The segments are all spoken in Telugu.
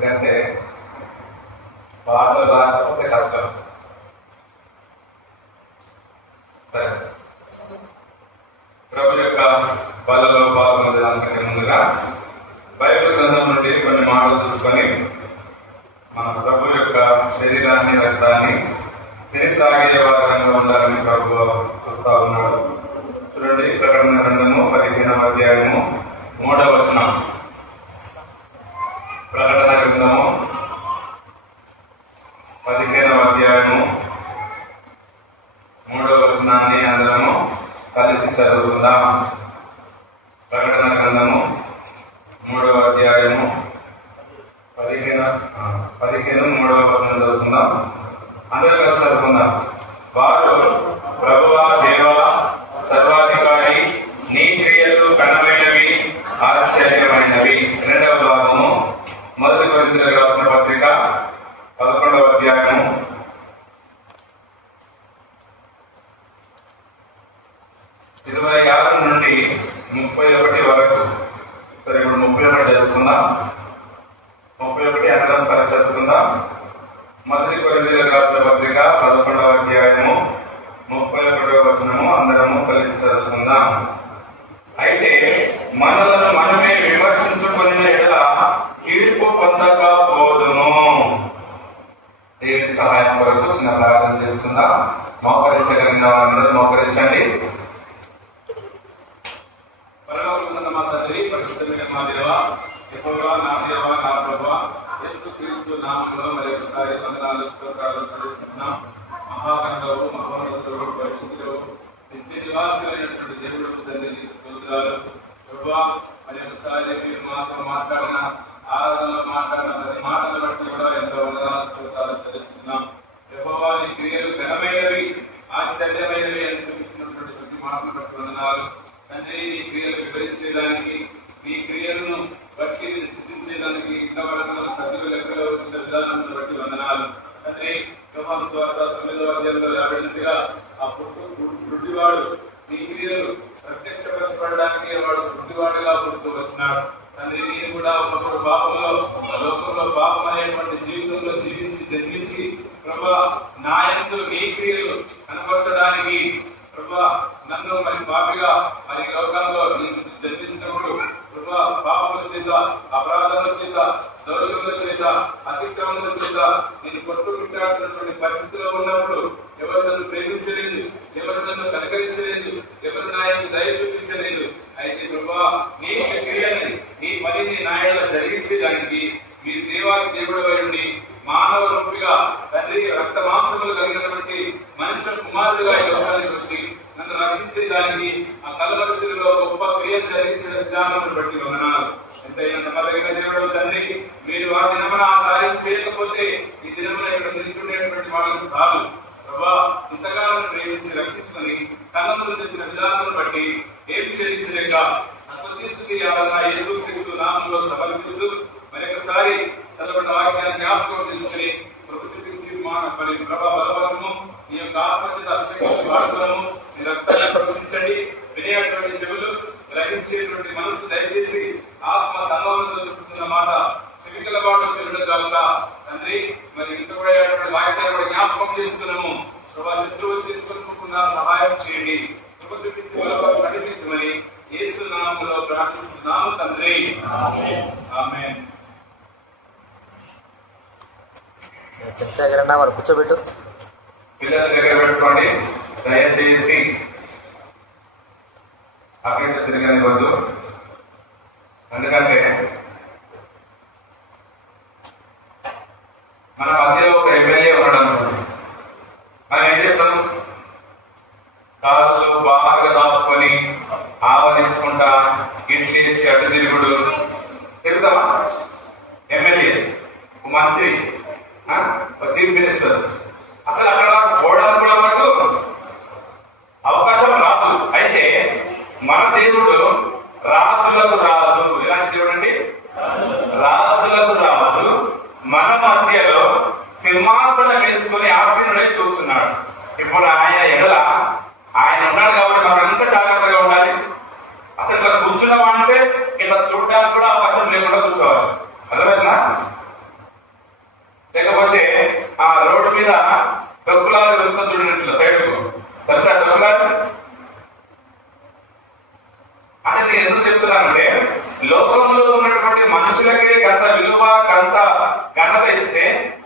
ఎందుకంటే పాటలు రాకపోతే కష్టం. సరే, ప్రభు యొక్క బలలో పాల్గొనడానికి ముందుగా బైబిల్ గ్రంథం నుండి కొన్ని మాటలు తీసుకొని మన ప్రభు యొక్క శరీరాన్ని, రక్తాన్ని తిని తాగే వారంగా ఉండాలని ప్రభు చూస్తా ఉన్నాడు. చూడండి, ప్రకటన గ్రంథము 15వ అధ్యాయము 3వ వచనం. ప్రకటన గ్రంథము 15వ అధ్యాయము 3వ వచనాన్ని అందరము కలిసి చదువుకుందాం. ప్రకటన గ్రంథము 3వ అధ్యాయము 15 3వ వచనం చదువుకుందాం. అందరూ కలిసి చదువుకుందాం. వారు, ప్రభువా, దేవా, సర్వాధికారి, నీ క్రియలు ఘనమైనవి, ఆశ్చర్యమైనవి. 2వ భాగము మొదటి కొరింథీయులకు రాసిన పత్రిక 11వ అధ్యాయము 26 నుండి 31 వరకు. సరే, ఇప్పుడు 31 చదువుకుందాం. 31 అందరం కలిసి చదువుకుందాం. మొదటి కొరింథీయులకు రాసిన పత్రిక 11వ అధ్యాయము 31వ వచనము అందరము కలిసి చదువుకుందాం. అయితే మనలను మనమే విమర్శించుకున్న ఎడల తీర్పు పొందకపోదుము. దేవుని సహాయం కొరకు చిన్న ప్రార్థన చేసుకుందాం. మోకరించగలిగిన వారందరూ మోకరించండి. పరలోకమందున్న మా తండ్రి, పరిశుద్ధమైన మా దేవా, యెహోవా, నా దేవా, నా ప్రభువా, యేసుక్రీస్తు నామములో మరొకసారి వందనాలు, స్తోత్రాలు చెల్లిస్తున్నాం. మహాగణుడవు, మహోన్నతుడవు, పరిశుద్ధుడవు, నిత్య నివాసులైనటువంటి దేవుడు తండ్రి స్తోత్రాలు. ప్రభువా, మరొకసారి మీరు మాతో మాట్లాడిన, ఆరాధనలో మాట్లాడిన ప్రతి మాటలు బట్టి కూడా ఎంతో వందనాలు, స్తోత్రాలు చెల్లిస్తున్నాం. యెహోవా, నీ క్రియలు ఘనమైనవి, ఆశ్చర్యమైనవి అని చూపిస్తున్నటువంటి ప్రతి మాటలు బట్టి వందనాలు. తండ్రి, నీ క్రియలు వివరించేదానికి, నీ క్రియలను బట్టి స్థితించేదానికి ఇంతవరకు సజీవ లెక్కలో వచ్చిన విధానాలను బట్టి వందనాలు. తండ్రి, యోహాను సువార్త 9వ అధ్యాయంలో రాబడినట్టుగా ఆ పుట్టివాడు నీ క్రియలు ప్రత్యక్షపరచబడడానికి వాడు పుట్టివాడుగా పుడుతూ వచ్చినాడు. తండ్రి, నేను కూడా ఒకప్పుడు పాపంలో, లోకంలో పాపం అనేటువంటి జీవితంలో జీవించి జన్మించి ప్రభా నా యందు నీ క్రియలు కనపరచడానికి ప్రభా నన్ను మరి పాపిగా మరి లోకంలో జన్మించినప్పుడు ప్రభా పాపముల చేత, అపరాధముల చేత, దోషముల చేత, అతిక్రమముల చేత నేను కొట్టుకుంటున్నటువంటి పరిస్థితిలో ఉన్నప్పుడు ఎవరు నన్ను ప్రేమించలేదు, ఎవరు నన్ను కనకరించలేదు, ఎవరు నా యొక్క దయ చూపించలేదు. అయితే ప్రభా నీ క్రియని, నీ పనిని నా యొక్క జరిగించేదానికి మీరు దేవాది దేవుడు ఉండి మానవ రూపిగా తండ్రి రక్త మాంసములు కలిగినటువంటి మనుష్య కుమారుడుగా ఈ లోకానికి వచ్చి నన్ను రక్షించేదానికి ఆ కలవరశిలో గొప్ప క్రియలు జరిగించిన విధానాలను బట్టి వందనాలు. ఎంతైనా నమ్మదగిన దేవుడు తండ్రి, మీరు ఆ దినమున ఆ కార్యం చేయకపోతే ఈ దినమున ఇక్కడ నిల్చుండేటువంటి వాళ్ళకు కాదు. ప్రభా, ఇంతకాలం ప్రేమించి రక్షించుకుని సంఘములు తెచ్చిన విధానాలను బట్టి ఏం చెల్లించలేక అద్భుతస్తుతి ఆరాధన యేసుక్రీస్తు నామములో సమర్పిస్తూ మరొకసారి చదవబడిన వాక్యాన్ని జ్ఞాపకం తీసుకుని కృప చూపించి మరి ప్రభా బలపరచము, నీ యొక్క ఆత్మచేత అభిషేకించి వాడుకోవడము, నీ రక్తాన్ని ప్రవేశించండి. వినేటువంటి చెవులు, గ్రహించేటువంటి మనసు దయచేసి ఆత్మ సంభవంతో చూపుతున్న మాట చెవికల వాడు పెరుగుదల తండ్రి. మరి ఇంతటువంటి వాక్యాన్ని కూడా జ్ఞాపకం చేసుకున్నాము. ప్రభా, శత్రువు చేసుకున్నా సహాయం చేయండి. కృప చూపించి బలపరచు నడిపించమని యేసు నామములో ప్రార్థిస్తున్నాము తండ్రి, ఆమేన్. చంద్రశేఖర్ అన్న వారు కూర్చోబెట్టు. పిల్లల దగ్గర పెట్టుకోండి. దయచేసి అక్కడ తిరగనివ్వద్దు. ఎందుకంటే మన మధ్యలో ఒక ఎమ్మెల్యే ఉండడం, మనం ఏం చేస్తాం? కాళ్ళు బాగా దాపుకొని ఆవరించుకుంటా ఇంట్లేసి అడ్డు తిరుగుడు తిరుగుతామా? ఎమ్మెల్యే, మంత్రి, చీఫ్ మినిస్టర్, అసలు అక్కడ పోవడానికి కూడా మనకు అవకాశం రాదు. అయితే మన దేవుడు రాజులకు రాజు. ఎలాంటి దేవుడు అండి? రాజులకు రాజు. మన మధ్యలో సింహాసనం వేసుకుని ఆసీనుడై కూర్చున్నాడు. ఇప్పుడు ఆయన ఎడల ఆయన ఉన్నాడు కాబట్టి మనం ఎంత జాగ్రత్తగా ఉండాలి. అసలు ఇట్లా కూర్చున్నామంటే ఇట్లా చూడడానికి కూడా అవకాశం లేకుండా కూర్చోవాలి. అర్థమైందా? అంత విలువ అంత ఘనత ఇస్తే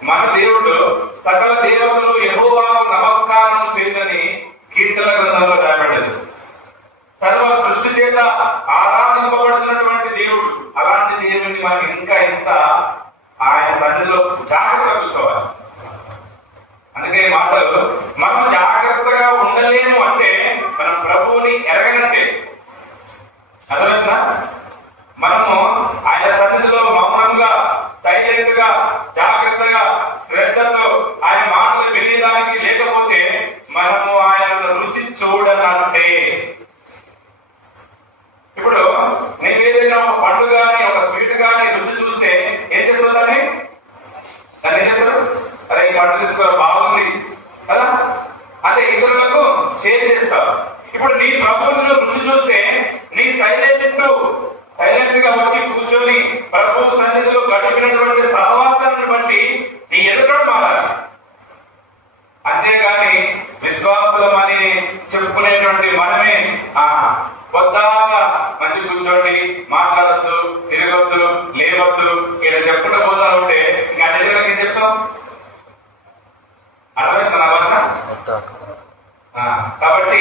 మన దేవుడు సకల దేవతలు యెహోవాకు నమస్కారం చేయదని కీర్తన గ్రంథంలో రాయబడ్డది. సర్వ సృష్టి చేత ఆరాధింపబడుతున్నటువంటి దేవుడు, అలాంటి దేవుడిని మనం ఇంకా ఆయన సన్నిధిలో జాగ్రత్తగా కూర్చోవాలి. అందుకే మాటలు మనం జాగ్రత్తగా ఉండలేము అంటే మనం ప్రభువుని ఎరగనంటే. అర్థమైందా? మనము ఆయన సన్నిధిలో మౌనంగా, సైలెంట్ గా, జాగ్రత్తగా, శ్రద్ధతో ఆయన మాటలు వినేదానికి లేకపోతే మనము ఆయనను రుచి చూడనంటే. ఇప్పుడు నేను ఏదైనా ఒక పండు కానీ ఒక స్వీట్ కానీ రుచి చూస్తే ఏం చేస్తుంది? దాన్ని ఏం చేస్తారు? అరే ఈ పండు తీసుకో బాగుంది కదా అంటే ఇతరులకు షేర్ చేస్తావు. ఇప్పుడు నీ ప్రభువును రుచి చూస్తే నీ సైలెంట్ గా వచ్చి కూర్చొని ప్రభు సన్నిధిలో గడిపినటువంటి సహవాసాన్ని బట్టి నీ ఎదుటోడు మారాలి. అంతేగాని విశ్వాసం అని చెప్పుకునేటువంటి మనమే కొత్తగా మంచి కూర్చోండి, మాట్లాడద్దు, తిరగొద్దు, లేవద్దు ఇలా చెప్పుకుంటూ పోతా ఉంటే ఇంకా అన్ని దగ్గరికి ఏం చెప్తాం? అర్థమైంది నా భాష? కాబట్టి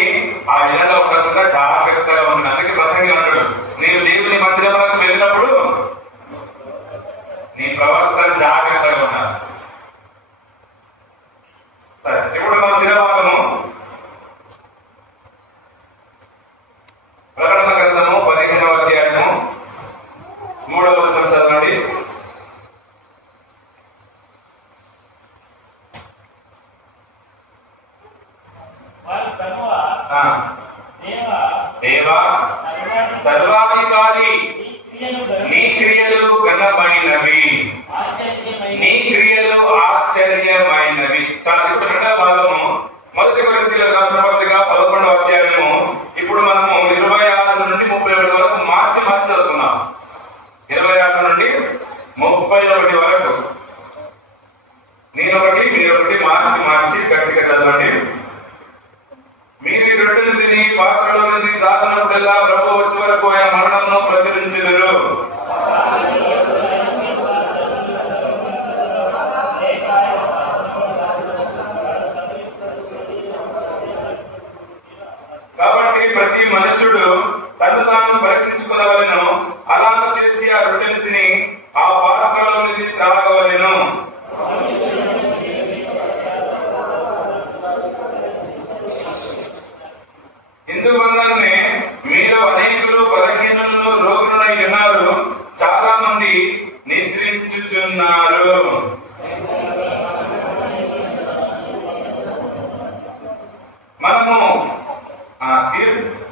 ఆ విధంగా ఉండకుండా జాగ్రత్తగా ఉండండి. అందుకే ప్రసంగి అంటాడు, నీవు దేవుని మందిరంలోకి వెళ్ళినప్పుడు నీ ప్రవర్తన జాగ్రత్తగా ఉండాలి. సరే, ఇప్పుడు మన దినభాగము ప్రకటన గ్రంథము 15వ అధ్యాయము 3వ వచనం చదవండి. దేవా సర్వాధికారి, నీ క్రియలు ఘనమైనవి, నీ క్రియలు ఆశ్చర్యమైనవి. చాలా ఇప్పుడు రెండవ భాగము 1 కొరింథీయులకు రాసిన పత్రిక 11వ అధ్యాయము. ఇప్పుడు మనము 26 నుండి 31 వరకు మార్చి చదువుకున్నాం. 26 నుండి 31 వరకు నేనొకటి మీరొకటి మార్చి గట్టిగా చదవండి. మీరు ఈ రొట్టెలు తిని పాత్రలో నుంచి తాగినప్పుడల్లా ప్రభు వచ్చే వరకు ఆయన మరణంను ప్రచురించుదురు. కాబట్టి ప్రతి మనుష్యుడు తను తాను పరీక్షించుకునవలెను, అలా చేసి ఆ రొట్టెలు తిని ఆ పాత్రలో నుంచి త్రాగవలెను. ఇందువల్లనే మీరు అనేకులు బలహీనులను రోగులై ఉన్నారు, చాలా మంది నిద్రించుచున్నారు. మనము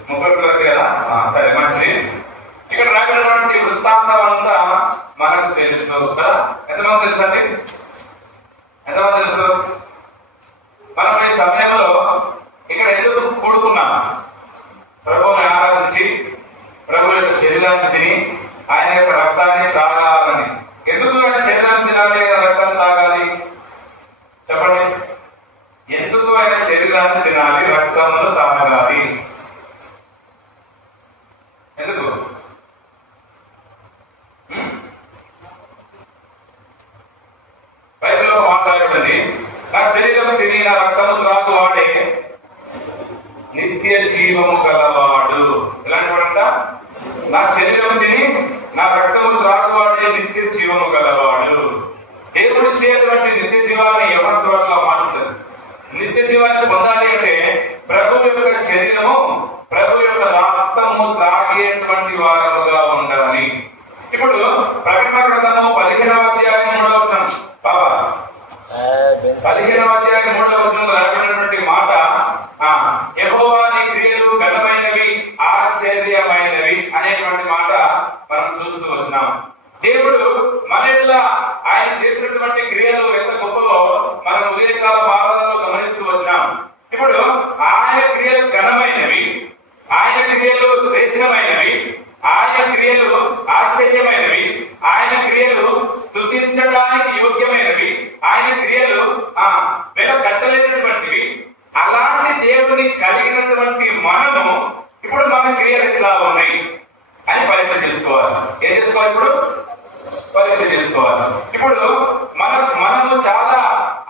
ముగ్గురు కదా, సరే మంచిది. ఇక్కడ రాబడినటువంటి వృత్తాంతం అంతా మనకు తెలుసు కదా. ఎంతమంది తెలుసు అండి? ఎంతమంది తెలుసు? మనం ఈ సమయంలో ఇక్కడ ఎందుకు కూడుకున్నాం? ప్రభువుని ఆరాధించి ప్రభు యొక్క శరీరాన్ని తిని ఆయన యొక్క రక్తాన్ని తాగాలని. ఎందుకు ఆయన శరీరాన్ని తినాలి, రక్తాన్ని తాగాలి? చెప్పండి. ఎందుకు ఆయన శరీరాన్ని తినాలి, రక్తమును తాగాలి? ఎందుకు? బైబిల్లో మాట్లాడబడింది, నా శరీరం తిని నా రక్తము త్రాగు వాడే నిత్య జీవము గలవాడు. ఇలాంటి వాడంట, నా శరీరం తిని నా రక్తము త్రాగువాడే నిత్య జీవము గలవాడు. దేవుడు ఇచ్చేటువంటి నిత్య జీవాన్ని ఎవరి స్వరంలో మాట్లాడుతుంది? నిత్య జీవాన్ని పొందాలి అంటే ప్రభు యొక్క శరీరము, ప్రభు యొక్క రక్తము త్రాగేటువంటి వారముగా ఉండాలి. ఇప్పుడు ప్రకటన గ్రంథము 15వ అధ్యాయం 3వ వచనం, బాబా 15వ అధ్యాయం 3వ వచనంలో రాబడినటువంటి మాట, యెహోవా నీ క్రియలు ఘనమైనవి, ఆశ్చర్యమైనవి అనేటువంటి మాట మనం చూస్తూ వచ్చినాం. దేవుడు మన ఆయన చేసినటువంటి క్రియలు ఎంత గొప్పలో మనం ఉదయకాల భావనలో గమనిస్తూ వచ్చినాం. ఇప్పుడు ఆయన క్రియలు ఘనమైనవి, ఆయన క్రియలు శ్రేష్టమైనవి, ఆయన క్రియలు ఆశ్చర్యమైనవి, ఆయన క్రియలు స్తుతించడానికి యోగ్యమైనవి, ఆయన క్రియలు వెలకట్టలేనటువంటివి. అలాంటి దేవుని కలిగినటువంటి మనము ఇప్పుడు మన క్రియలు ఎట్లా ఉన్నాయి అని పరీక్ష చేసుకోవాలి. ఏం చేసుకోవాలి? ఇప్పుడు పరీక్ష చేసుకోవాలి. ఇప్పుడు మనము చాలా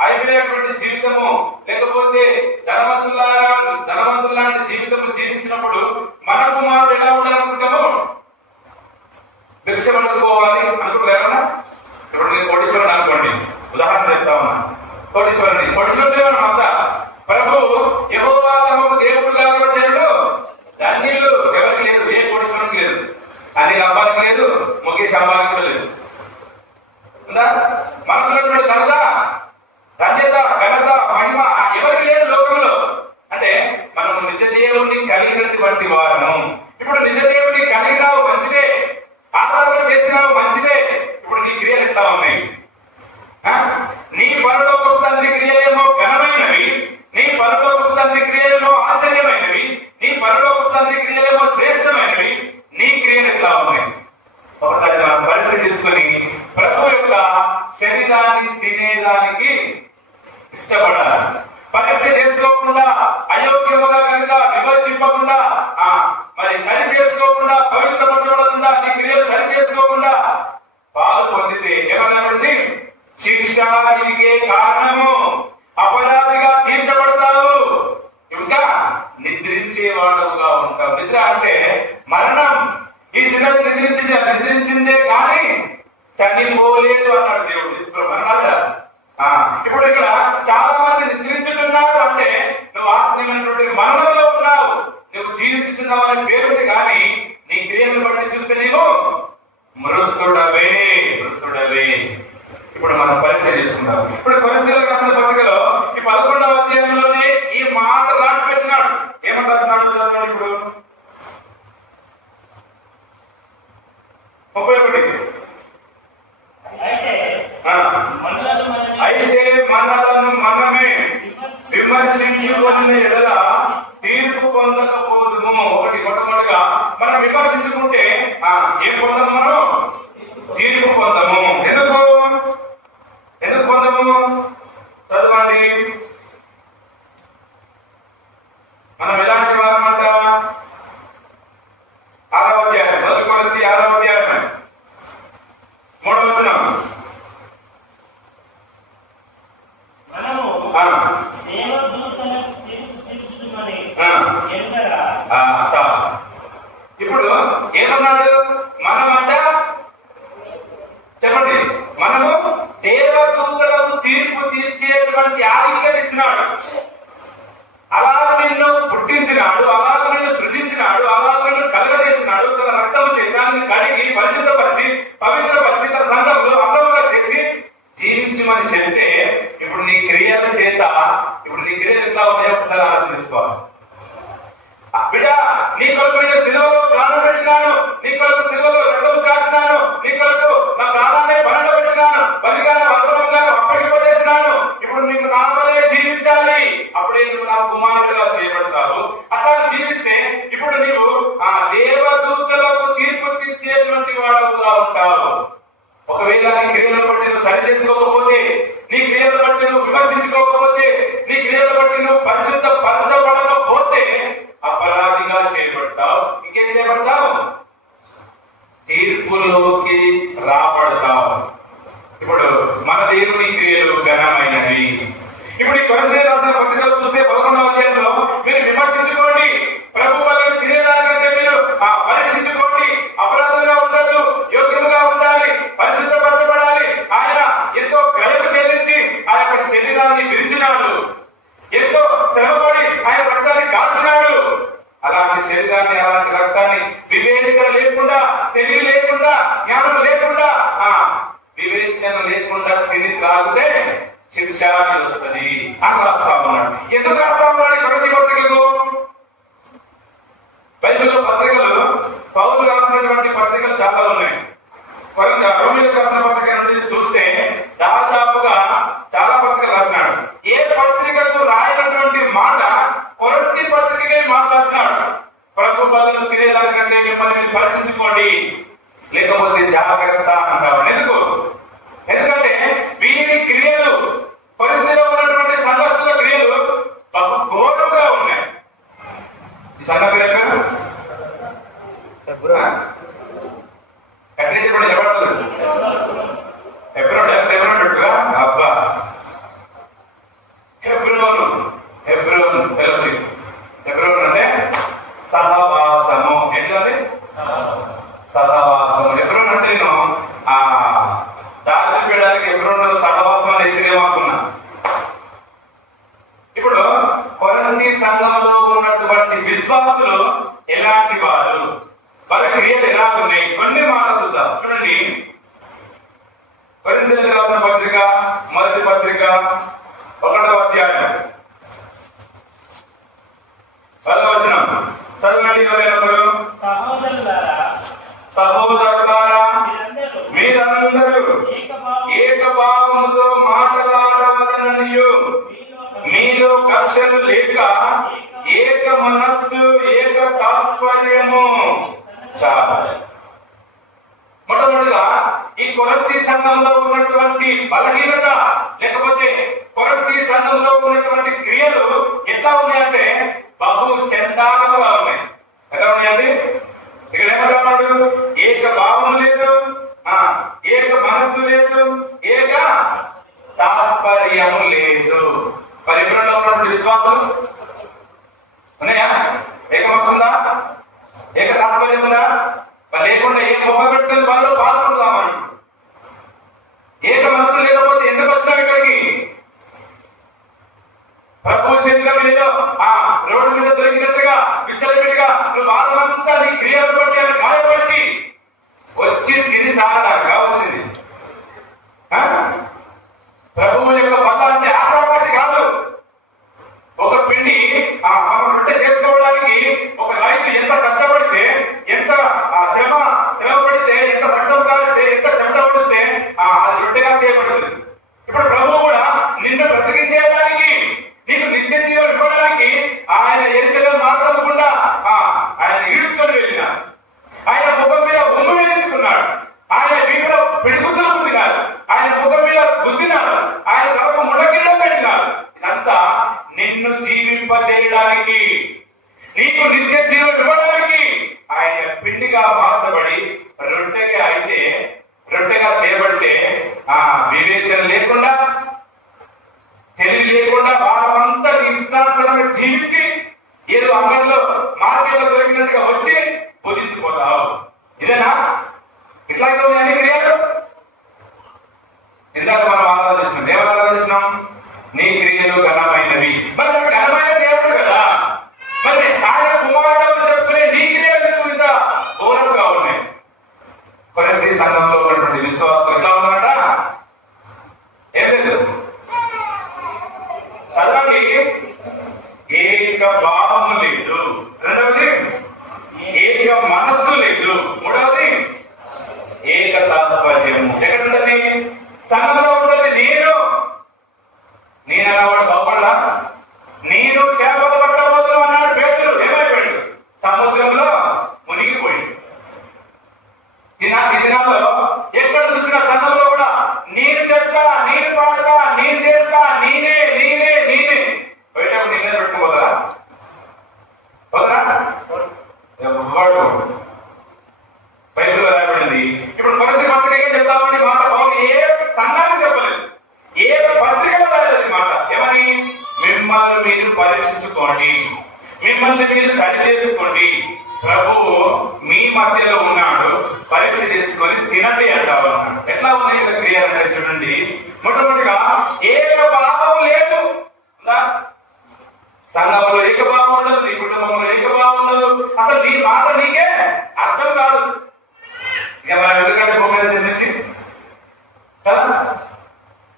అయిపోయినటువంటి జీవితము, లేకపోతే ధనవంతులాంటి జీవితము జీవించినప్పుడు మన కుమారుడు ఎలా ఉండాలనుకుంటాము? భిక్ష పట్టుకోవాలి అనుకుంటారా? ఇప్పుడు నేను కోటీశ్వరుడు అనుకోండి, ఉదాహరణ చెప్తా ఉన్నా. కోటీశ్వరుడు అంతా ప్రభు యెహోవా తమకు దేవుడుగా వచ్చాడు. ధన్యులు ఎవరికి లేదు, ఏ కోటీశ్వరునికి లేదు, అనిల్ అంబానికి లేదు, ముఖేష్ అంబానికి కూడా లేదు. మనకున్నటువంటి ఘనత, ధన్యత, ఘనత, మహిమ ఎవరికి లేదు లోకంలో. అంటే మనం నిజ దేవుడిని కలిగినటువంటి వారము. ఇప్పుడు నిజ దేవుడిని కలిగినావు మంచిదే, ఆరాధన చేసినావు మంచిదే. ఇప్పుడు నీ క్రియలు ఎట్లా ఉన్నాయి? నీ పరలోకపు తండ్రి క్రియలేమో ఘనమైనవి, నీ పరలోకపు తండ్రి క్రియలేమో ఆశ్చర్యమైనవి, నీ పరలోకపు తండ్రి క్రియలేమో శ్రేష్టమైనవి. నీ క్రియలు ఎట్లా ఉన్నాయి? ఒకసారి మనం పరీక్ష చేసుకుని ప్రభు యొక్క శరీరాన్ని తినేదానికి ఇష్టపడాలి. పరీక్ష చేసుకోకుండా, అయోగ్యముగా కనుక విమర్శింపకుండా, మరి సరి చేసుకోకుండా, పవిత్రపరచబడకుండా, నీ క్రియలు సరి చేసుకోకుండా పాలు పొందితే ఏమన్నది? శిక్ష నీకే కారణము, అపరాధిగా తీర్చబడతావు, ఇంకా నిద్రించేవాడుగా ఉంటావు. నిద్ర అంటే మరణం. ఈ చిన్నది నిద్రించిందే కానీ చనిపోలేదు అన్నాడు దేవుడు. అన్నాడు. ఇప్పుడు ఇక్కడ చాలా మంది నిద్రించుతున్నారు అంటే నువ్వు ఆత్మీయమైనటువంటి మరణంలో ఉన్నావు, నువ్వు జీవించుతున్నావు అనే పేరుంది, కానీ నీ క్రియలను బట్టి చూస్తే నీవు మృతుడవే. ఇప్పుడు మనం పరీక్ష చేసుకున్నాం. ఇప్పుడు కొరింథీయులకు రాసిన పత్రికలో ఈ 11వ అధ్యాయంలోనే ఈ మాట రాసి పెట్టినాడు. ఏమని రాసినాడు చదవండి. ఇప్పుడు 31. అయితే మనలను మనమే విమర్శించుకునే ఎడల తీర్పు పొందకపోదుము. మొట్టమొదటిగా మనం విమర్శించుకుంటే ఏం పొందము? మనం తీర్పు పొందము. ఎందుకు పొందము? చదవండి. మనం ఎలాంటి వారమంట? 6వ అధ్యాయం, 1 కొరింథీ 6వ అధ్యాయం 3వ వచనం. ఇప్పుడు ఏమన్నాడు? మనమంట చెప్పండి, మనము దేవదూతలకు తీర్పు తీర్చేటువంటి ఆధిక్యత ఇచ్చినాడు. అలాగ నిన్ను పుట్టించినాడు, అలాగ నిన్ను సృజించినాడు, అలాగ నిన్ను కలుగజేసినాడు. తన రక్తము చేతాన్ని కడిగి పరిశుద్ధపరిచి పవిత్రపరిచి తన సంఘంలో అందముగా చేసి జీవించమని చెప్తే ఇప్పుడు నీ క్రియల చేత, ఇప్పుడు నీ క్రియలు ఎట్లా ఉన్నాయో ఒకసారి ఆలోచించుకోవాలి. బిడ్డ, నీ కొరకు నేను సిలువలో ప్రాణం పెట్టినాను, నీ కొరకు సిలువలో రక్తము కాచినాను, నీ కొరకు నా ప్రాణాన్ని బలంగా పెట్టినాను, బలిగాను, అర్పణంగాను అప్పగింపజేసినాను. ఇప్పుడు నీకు నా వలే జీవించాలి, అప్పుడే నువ్వు నా కుమారుడుగా చేయబడతావు. అట్లా జీవిస్తే ఇప్పుడు నీవు ఆ దేవదూతలకు తీర్పు తీర్చేటువంటి వాడుగా ఉంటావు. ఒకవేళ నీ క్రియలను బట్టి నువ్వు సరి చేసుకోకపోతే, నీ క్రియలను బట్టి నువ్వు విమర్శించుకోకపోతే, నీ క్రియలను బట్టి నువ్వు పరిశుద్ధ పరచబడకపోతే అపరాధిగా చేయబడతావు. ఇంకేం చేయబడతావు? తీర్పులోకి రాబడతావు. ఇప్పుడు మన దేవుని క్రియలు ఘనమైనవి. ఇప్పుడు ఈ కొరింథీయులకు రాసిన పత్రికలో చూస్తే 11వ అధ్యాయంలో మీరు విమర్శించుకోండి, ప్రభు వలన తినేదానికంటే మీరు పరీక్షించుకోండి, అపరాధంగా ఉండొద్దు, యోగ్యముగా ఉండాలి, పరిశుద్ధపరచబడాలి. ఆయన ఎంతో క్రయము చెల్లించి ఆ యొక్క శరీరాన్ని విరిచినాడు, ఎంతో శ్రమపడి ఆయన రక్తాన్ని కాల్చినాడు. అలాంటి శరీరాన్ని, అలాంటి రక్తాన్ని వివేచన లేకుండా, తెలివి లేకుండా, జ్ఞానం లేకుండా, వివేచన లేకుండా తిని త్రాగితే శిక్ష వస్తుంది అని రాస్తా ఉన్నాడు. ఎందుకు రాస్తా ఉన్నాడు? కొరింథీ పత్రికకు, బైబిల్లో పత్రికలు పౌలు రాసినటువంటి పత్రికలు చాలా ఉన్నాయి. రోమీయులకు రాసిన పత్రిక నుండి చూస్తే దాదాపుగా చాలా పత్రికలు రాసినాడు. ఏ పత్రికకు రాయనటువంటి మాట కొరింథీ పత్రికకే మాట్లాడుతున్నాడు. ప్రభు బలను తినేదానికంటే మిమ్మల్ని పరీక్షించుకోండి, లేకపోతే జాగ్రత్త అంటారు. ఎందుకంటే వీరి క్రియలు, కొరింథీలో ఉన్నటువంటి సంఘస్థుల క్రియలు బహు పత్రిక 1వ అధ్యాయం 10వ వచనం చదవండి. ఎవరెవరు? సహోదరులారా, మీరందరూ ఏకభావముతో మాట్లాడవలననియు మీలో కర్షలు లేక ఏక మనస్సు ఏక తాత్పర్యము. చాలా మొట్టమొదటిగా ఈ కొరింథీ సంఘంలో ఉన్నటువంటి బలహీనత లేకపోతే కొరింథీ సంఘంలో ఉన్నటువంటి క్రియలు ఎట్లా ఉన్నాయంటే బహు చండాలంగా ఉన్నాయి. ఎలా ఉన్నాయండి? ఇక్కడ ఏమంటున్నాడు? ఏక భావం లేదు, ఏక మనస్సు లేదు, ఏక తాత్పర్యము లేదు. పరిపూర్ణంలో ఉన్నటువంటి విశ్వాసం ఉన్నాయా? ఏక మనసు ఉందా? ఏక తాత్పర్యం ఉందా? మరి లేకుండా ఏ గొప్ప పెట్టుకుని పనిలో పాల్గొందామని ఏక మనసు లేకపోతే ఎందుకు వచ్చినాం ఇక్కడికి? ప్రభు శరీరం ఏదో రోడ్డు మీద దొరికినట్టుగా విచ్చలవిడిగా నువ్వు వారమంతా నీ క్రియలు బట్టి అని గాయపరిచి వచ్చి తిని తాగడాగా వచ్చింది. ప్రభువు యొక్క బల్ల అంటే ఆశాపాసి కాదు. ఒక పిండి రొట్టె చేసుకోవడానికి ఒక రైతు ఎంత కష్టపడితే, ఎంత శ్రమ పడితే, ఎంత రక్తం కాలిస్తే, ఎంత చెమట పడిస్తే అది రొట్టెగా చేయబడుతుంది. ఇప్పుడు ప్రభువు కూడా నిన్ను బ్రతికించేయడానికి, నీకు నిత్య జీవం ఇవ్వడానికి ఆయన యెరూషలేము మాట్లాడకుండా ఆయన ఈడ్చుకొని వెళ్ళినాడు. ఆయన ముఖం మీద ఉమ్ము వేయించుకున్నాడు. ఆయన వీపులో పిడిగుద్దులు గుద్దినాడు. ఆయన ముఖం మీద గుద్దినాడు. ఆయన తలకు ముడకిళ్ళం పెట్టినాడు. ఇదంతా నిన్ను జీవింపజేయడానికి, నీకు నిత్య జీవం ఇవ్వడానికి ఆయన పిండిగా మార్చబడి రొట్టెగా చేయబడితే వివేచన లేకుండా, తెలివి లేకుండా వారమంతా ఇష్టానుసారంగా జీవించి ఏదో అంగంలో మార్కెట్లో దొరికినట్టుగా వచ్చి పూజించిపోతావు. ఇదేనా? ఇట్లాగే అన్ని క్రియలు. ఇందాక మనం ఆరాధిస్తున్నాం. ఏమని ఆరాధిస్తున్నాం? నీ క్రియలు ఘనమైనవి. మరి ఘనమైన దేవుడు కదా, మరి ఆయన కుమారుడు చెప్పుకునే నీ క్రియలు ఇంత ఘోరంగా ఉన్నాయి. కొరింథీ సంఘంలో ఉన్నటువంటి విశ్వాసం ఎట్లా ఉందన్నమాట? ఏం లేదు. చదవండి. ఏక భావము లేదు. రెండవది ఏక మనస్సు లేదు. మూడవది ఏక తాత్పర్యము. ఎక్కడ ఉండదు? సంఘంలో ఉండదు. నేను అన్నవాడు బాగుపడలా. నేను చేపలు పట్టబోదు అన్నాడు పేతురు. ఏమైపోయాడు? సముద్రంలో మునిగిపోయాడు. ఈ దినాల్లో ఎక్కడ చూసిన సంఘంలో కూడా నేను చెప్తా, నేను పాడతా, నేను చేస్తా, నేనే పోయేటప్పుడు నిన్నే పెట్టుకోదా? బైబిల్లో రాయబడింది. ఇప్పుడు కొరింథీ పత్రిక చెప్తామని మాట పౌలు ఏ సంఘానికి చెప్పలేదు, ఏ పత్రికలో రాలేదు మాట. ఏమని? మిమ్మల్ని మీరు పరీక్షించుకోండి, మిమ్మల్ని మీరు సరి చేసుకోండి, ప్రభువు మీ మధ్యలో ఉన్నాడు, పరీక్ష చేసుకొని తినండి అంటావు అన్నాడు. ఎట్లా ఉన్నాయి ఇక్కడ క్రియలు చూడండి. మొట్టమొదటిగా ఏక భావం లేదు. సంఘంలో ఏకభావం ఉండదు, నీ కుటుంబంలో ఏకభావం ఉండదు. అసలు నీ మాట నీకే అర్థం కాదు. ఇక మనం ఎందుకంటే భూమి మీద జన్మించి కదా.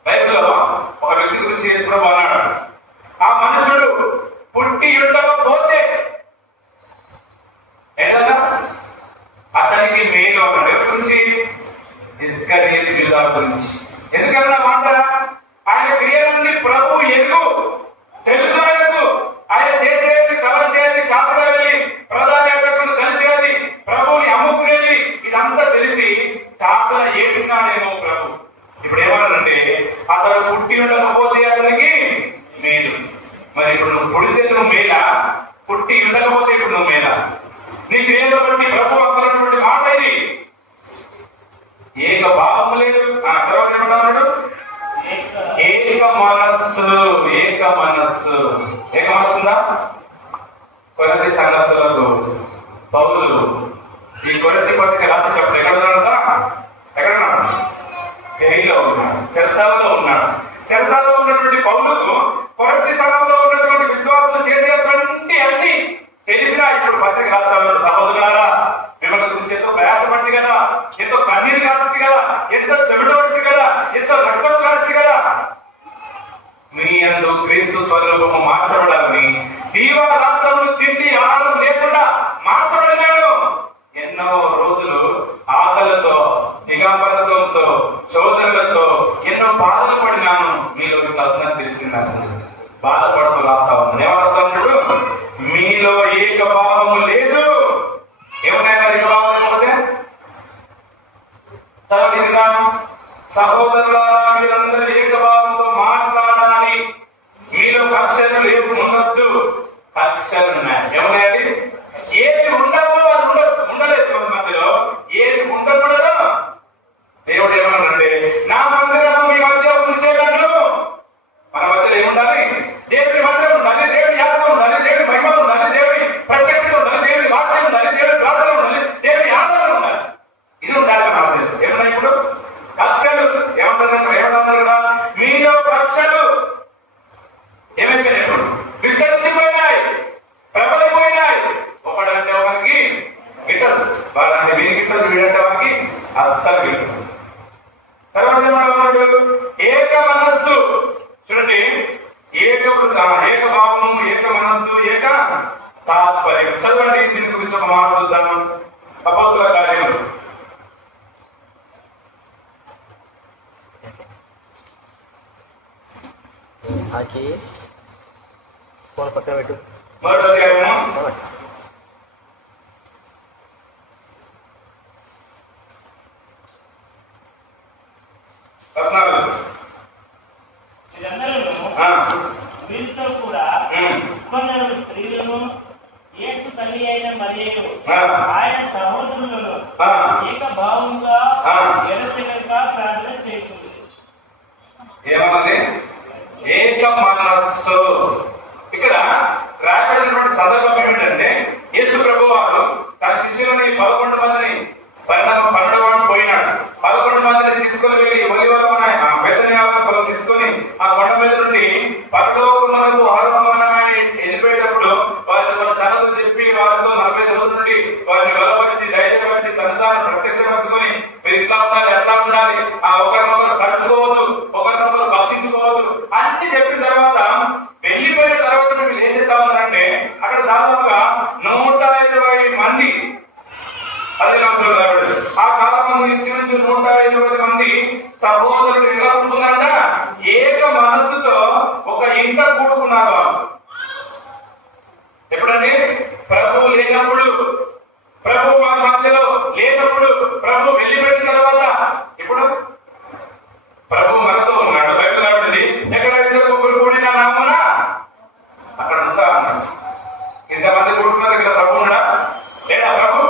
బైబిల్లో ఒక వ్యక్తి గురించి యేసు ప్రభువు అన్నాడు, ఆ మనుషుడు పుట్టి ఉండకపోతే ఏదన్నా అతనికి మేలు అన్నాడు. ఎవరి గురించి? ఇస్కరియోతు యూదా గురించి. ఎందుకన్నా మాట? ఆయన క్రియల నుండి ప్రభు ఎరుగు తెలుసు. ఆయన చేసేది, తలంచేది, చాతగా వెళ్ళి ప్రధాన యాజకులను కలిసేది, ప్రభువుని అమ్ముకునేది, ఇదంతా తెలిసి చాతన ఏడ్చినాడేమో ప్రభు. ఇప్పుడు ఏమన్నాడంటే అతడు పుట్టి ఉండకపోతే అతనికి మేలు. మరి ఇప్పుడు నువ్వు పుడితే నువ్వు మేలా, పుట్టి ఉండకపోతే ఇప్పుడు నువ్వు మేలా? నీ క్రియలో బట్టి ప్రభు అన్నటువంటి మాట ఇది. ఏక భావము లేదు. తర్వాత ఏమన్నాడు? ఏక మనస్సు. ఏక మనస్సు. ఏక మనస్సుందా? కొరింథీ సంఘస్థులకు పౌలు ఈ కొరింథీ పత్రిక రాసేటప్పుడు ఎక్కడ ఉన్నాడు? జైల్లో ఉన్నాడు, చెరసాలలో ఉన్నాడు. చెరసాలలో ఉన్నటువంటి పౌలుకు కొరింథీ సంఘంలో ఉన్నటువంటి విశ్వాసులు చేసేటువంటి అన్ని తెలిసినా ఇప్పుడు పత్రిక రాస్తాడు. సహోదరులారా, మిమ్మల్ని గురించి ఎంతో ప్రయాసపడింది కదా, ఎంతో కన్నీరు కాల్చింది కదా, ఎంతో చెమట పడింది కదా, ఎంతో రక్తం కాల్చింది కదా. స్వరూపము మార్చబడాలని దీవారాత్రములు తిండి ఆహారం లేకుండా మార్చబడినాను. ఎన్నో రోజులు ఆకలితో, దిగంబరత్వంతో, శోధనలతో ఎన్నో బాధలు పడినాను. మీలో ఇట్లా ఉందని తెలిసిందాను. బాధపడుతూ రాస్తా ఉంది. ఏమర్థం? మీలో ఏక భావము లేదు. ఏమైనా ఏక భావం లేకపోతే చదవగా, సహోదరులారా మీరందరూ ఏకభావంతో మాట్లాడాలి. మీలో కక్షలు లేవు, ఉండొద్దు. కక్షలు ఉన్నాయి. ఏమన్నాయి? ఏది ఉండవు అది ఉండలేదు. మధ్యలో ఏది ఉండకూడదు. దేవుడు ఏమన్నాడంటే, నా మందిరము మీ మధ్య ఉంచేటట్లు. మన మధ్యలో ఏముండాలి? దేవుడి మధ్య ఉండాలి, దేవుడి యాత్ర ఉండాలి, దేవుడి మహిమ ఉండాలి, దేవుడి ప్రత్యక్షత ఉండాలి, దేవుడి వాక్యం ఉండాలి, దేవుడి ప్రార్థన ఉండాలి, దేవుడి ఆదరణ ఉండాలి. ఇది ఉండాలి మన మధ్య. ఏమన్నా ఇప్పుడు కక్షలు ఏమంటారు కదా, మీలో కక్షలు ఏమైపోయినాయి? ఇప్పుడు విస్తరించిపోయినాయి, ప్రబలిపోయినాయి. ఒకడంటే ఒకరికి గిట్టదు, వాళ్ళంటే వీరి గిట్టదు, వీడంటే వారికి అస్సలు గిట్టదు. తర్వాత ఏమంటారు? ఏక మనస్సు. చూడండి, ఏక భావము, ఏక మనస్సు, ఏక తాత్పర్యం. చదవండి, దీని గురించి ఒక మాట చూద్దాము. అపోస్తలుల కార్యములు సాకి ఫోన్ పక్కన పెట్టు. 3వ అధ్యాయము 14. వీరితో కూడా కొందరు స్త్రీలను, యేసు తల్లి అయిన మరియను, ఆయన సహోదరులను ఏక భావంగా ఎడతెగక ప్రార్థన చేస్తుంది. ఏమన్నది? ఏక మనస్సు. ఇక్కడ రాయబడినటువంటి సందర్భం ఏమిటంటే, యేసు ప్రభు వారు తన శిష్యులని 11 మందిని 12 పోయినాడు. 11 మందిని తీసుకొని వెళ్ళి బెతనియాకు తీసుకొని ఆ కొండ మీద నుండి పరలోకమునకు ఆరోహణమై వెళ్ళిపోయేటప్పుడు వారితో కొన్ని సంగతులు చెప్పి వారితో 40 రోజుల నుండి వారిని బలపరిచి, ధైర్యపరిచి, తన ప్రత్యక్షపరుచుకొని మీరు ఇట్లా ఉండాలి, అట్లా ఉండాలి, ఆ ఒకరినొకరు ఖర్చుకోవద్దు, ఒకరినొకరు భక్షించుకోవద్దు అన్ని చెప్పిన తర్వాత వెళ్ళిపోయిన తర్వాత వీళ్ళు ఏం చేస్తా ఉన్నారంటే, అక్కడ దాదాపుగా 120 మంది, 10 సంవత్సరాలు రాబడి ఆ కాలం ఇంచుమించు 120 మంది సహోదరులు ఎలా కూడుకున్నారట? ఏక మనస్సుతో ఒక ఇంట కూడుకున్నారు వాళ్ళు. ఎప్పుడంటే ప్రభువు లేనప్పుడు, ప్రభు వారి మధ్యలో లేనప్పుడు, ప్రభు వెళ్ళిపోయిన తర్వాత. ఇప్పుడు ప్రభు మనతో ఉన్నాడు. బైబిల్ రాబడింది, ఎక్కడ ఇద్దరు ముగ్గురు కూడిన నామమున అక్కడ ఉంటా అన్నాడు. ఇంతమంది కూడుకున్నారు, ఇక్కడ ప్రభు ఉన్నాడా? లేదా? ప్రభు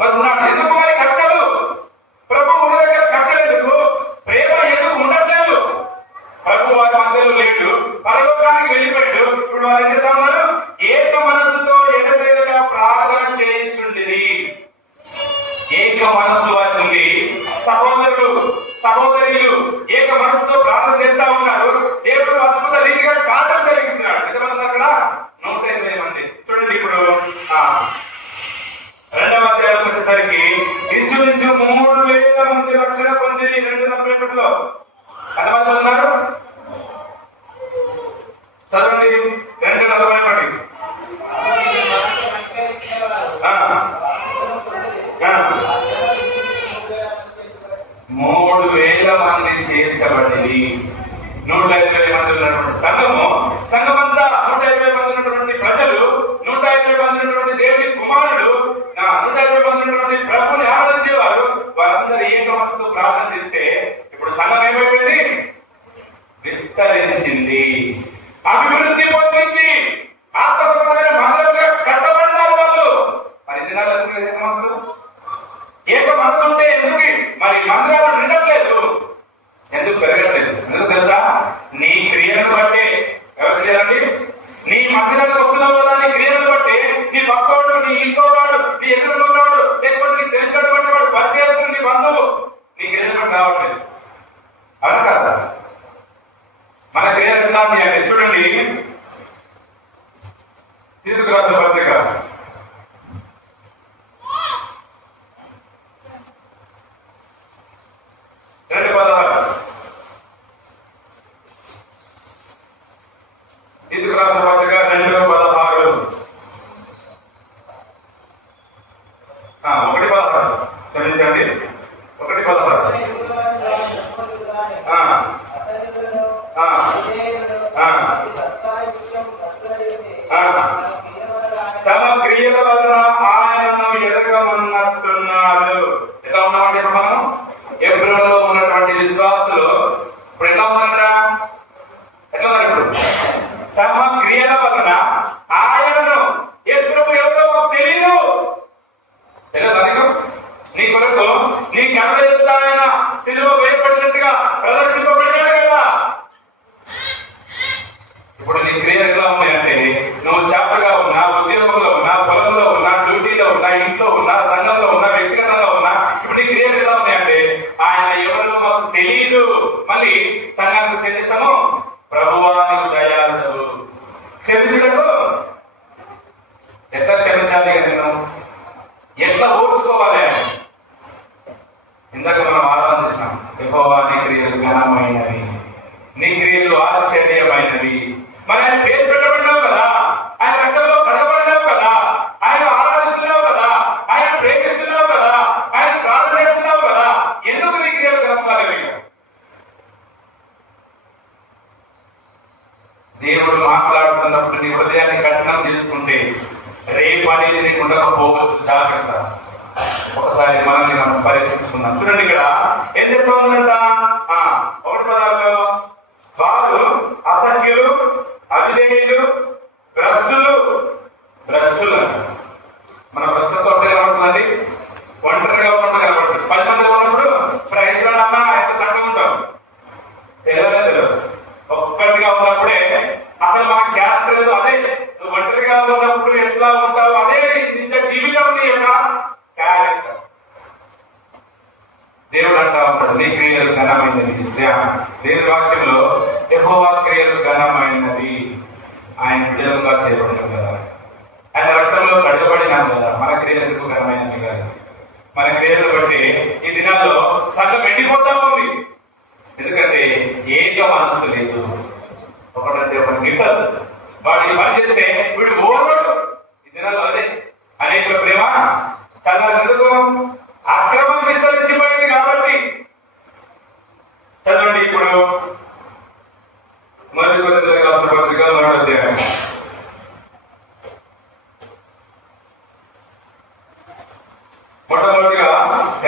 మరి ఉన్నాడు. ఎందుకు మరి కక్షలు? ప్రభు ఉన్న దగ్గర కక్షలు ఎందుకు? ప్రేమ ఎందుకు ఉండట్లేదు? ప్రభు వారి మధ్యలో లేడు, పరలోకానికి వెళ్ళిపోయాడు. ఇప్పుడు వారు ఏం చేస్తా ఉన్నారు? ఏక మనస్సుతో ఎడతెగక ప్రార్థన చేయించుండిరి. ఏక మనస్సు వారికి ఉంది. సహోదరులు, సహోదరులు ఏక మనస్సుతో ప్రార్థన చేస్తా ఉన్నారు. దేవుడు అద్భుత రీతిగా కార్యం జరిగించినాడు. ఎంతమంది అక్కడ? 120 మంది. చూడండి, ఇప్పుడు 2వ అధ్యాయానికి వచ్చేసరికి ఇంచుమించు 3,000 మంది రక్షణ పొంది 241లో ఎంతమంది ఉన్నారు? చదవండి, 241. 3,000 మంది చేర్చబడింది. 120 మంది ఉన్నటువంటి సంఘమంతా 120 మంది ఉన్నటువంటి ప్రజలు, 120 మంది ఉన్నటువంటి దేవుని కుమారుడు, 120 మంది ఉన్నటువంటి ప్రభుని ఆరాధించేవారు. వారందరూ ఏక మనసుతో ప్రార్థన చేస్తే ఇప్పుడు సంఘం ఏమైపోయింది? విస్తరించింది, అభివృద్ధి పొందింది, ఆత్మసంబంధమైన మందిరంగా కట్టబడినారు వాళ్ళు. మరి ఇది ఏక మనసు. ఏక మనసు ఉంటే ఎందుకు మరి మందిరాలు నిండట్లేదు? ఎందుకు పెరగట్లేదు? ఎందుకు తెలుసా? నీ క్రియలను బట్టి. ఎవరు చేయాలండి? నీ మందిరానికి వస్తున్నావు కదా, నీ క్రియలను బట్టి నీ పక్కవాడు, నీ ఇంకోవాడు, నీ ఎదురున్నవాడు, లేకపోతే నీకు తెలిసినటువంటి వాడు, పరిచయం, నీ బంధువు, నీ క్రియలను బట్టి రావట్లేదు. అవును కదా? మన క్రియలు ఎట్లా ఆ, ఆ, ఆ, ఆ. తమ క్రియల వలన ఆయనను ఎదగమన్నట్టున్నాడు. ఎట్లా ఉన్నామంటే ఇప్పుడు మనం ఎబ్రోలో ఉన్నటువంటి విశ్వాసులు ఇప్పుడు ఎట్లా ఉన్నారా? ఎట్లా ఉన్నారు ఇప్పుడు? తమ క్రియల వలన ఆయనను యేసు ప్రభు ఎవరో మాకు తెలియదు. నీ కొరకు నీ కళ్ళ ఎదుట ఆయన సిలువ వేయబడినట్టుగా ప్రదర్శింపబడ్డాడు కదా. ఇప్పుడు నీ క్రియలు ఎట్లా ఉన్నాయంటే, నువ్వు చాపగా ఉన్నా, ఉద్యోగంలో ఉన్నా, పొలంలో ఉన్నా, డ్యూటీలో ఉన్నా, ఇంట్లో ఉన్నా, సంఘంలో ఉన్నా, వ్యక్తిగతంగా ఉన్నా, ఇప్పుడు నీ క్రియలు ఎట్లా ఉన్నాయంటే ఆయన ఎవరో మాకు తెలియదు. మళ్ళీ సంఘానికి చెల్లిస్తాము, ప్రభువా నీకు దయాళువు, క్షమించుటకు ఎట్లా క్షమించాలి నేను, ఎట్లా ఓర్చుకోవాలి. ఇందాక మనం ఆరాధన చేసినాం, యెహోవా నీ క్రియలు ఘనమైనవి, నీ క్రియలు ఆశ్చర్యమైనవి. మరి ఆయన పేరు పెట్టబడినావు కదా, ఆయన రక్తంలో కనబడినావు కదా, ఆయన ఆరాధిస్తున్నావు కదా, ఆయన ప్రేమిస్తున్నావు కదా, ఆయన ప్రార్థన చేస్తున్నావు కదా, ఎందుకు నీ క్రియలు ఘనమైనవి? దేవుడు మాట్లాడుతున్నప్పుడు నీ హృదయాన్ని కఠినం చేసుకుంటే రేపు అనేది నీకు ఉండకపోవచ్చు. జాగ్రత్త. ఒకసారి మనల్ని మనం పరీక్షించుకున్నాం. చూడండి ఇక్కడ ఏం చేస్తా ఉందంట, 1 వారు అసహ్యులు, అవిధేయులు, భ్రష్టులు. భ్రష్టులు మన భ్రష్టతో కనబడుతుందండి. ఒంటరిగా ఉన్నప్పుడు కనబడుతుంది. 10 మంది ఉన్నప్పుడు ప్రయత్నాలన్నా ఎంత చక్కగా ఉంటాం, తెలియదు. ఒక్కటిగా ఉన్నప్పుడే అసలు మన క్యారెక్టర్ ఏదో అదే. నువ్వు ఒంటరిగా ఉన్నప్పుడు ఎట్లా ఉంటావు అదే నిజ జీవితం నీ యొక్క క్యారెక్టర్. దేవుడు అంటా ఉంటాడు, నీ క్రియలు ఘనమైనది. దేవుని వాక్యంలో యెహోవా క్రియలు ఘనమైనది, ఆయన విజయంగా చేయబడినాం కదా, ఆయన రక్తంలో కడగబడినాం కదా. మన క్రియలకు ఘనమైనది కాదు. మన క్రియలను బట్టి ఈ దినాల్లో సంఘం ఎండిపోతా ఉంది. ఎందుకంటే ఏక మనస్సు లేదు. ఒకటంటే ఒక గిట్టదు. వాడికి పని చేస్తే వీడు ఓడవాడు. ఈ దినాల్లో అదే అనేకుల ప్రేమ చాలా ఎందుకు అక్రమం విస్తరించిపోయింది కాబట్టి. చదవండి ఇప్పుడు మరి కొన్ని పత్రిక 3వ అధ్యాయం. మొట్టమొదటిగా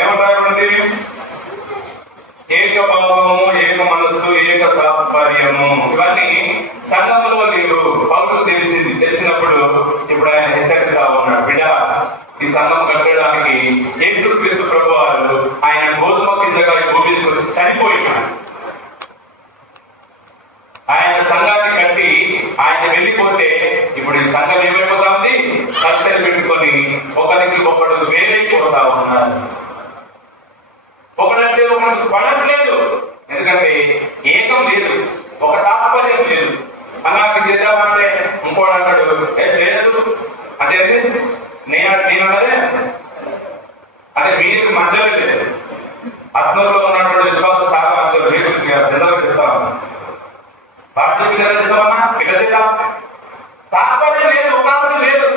ఏమంటారండి, ఏక భావము, ఏక మనస్సు, ఏక తాత్పర్యము. ఇవన్నీ సంఘంలో లేవు. పౌరులు తెలిసినప్పుడు ఇప్పుడు ఆయన హెచ్చరిస్తా ఉన్నాడు, బిడ్డ ఈ సంఘం కట్టడానికి యేసుక్రీస్తు ప్రభువారు ఆయన గోధుమ గింజగా ఈ భూమి మీదకి వచ్చి చనిపోయినాడు. ఆయన సంఘాన్ని కట్టి ఆయన వెళ్ళిపోతే ఇప్పుడు ఈ సంఘం ఏమైపోతా ఉంది, కక్షలు పెట్టుకొని ఒకరికి ఒకడు వేరైపోతా ఉన్నారు. ఒకడంటే ఒకరికి పడట్లేదు. ఎందుకంటే ఏకం లేదు, ఒక తాత్పర్యం లేదు. అన్నాకి చేద్దామంటే ఇంకోడు అంటాడు చేయదు అంటే నేనన్నదే అదే మీకు మంచిగా లేదు. ఆత్మలో ఉన్నటువంటి విశ్వాసం చాలా మంచిగా మీ గురించి జనరల్ చెప్తాను. భారతీయ మీద చేస్తామన్నా ఇట్లా చేద్దాం. తాత్పర్యం లేదు, ఒక ఆలోచన లేదు,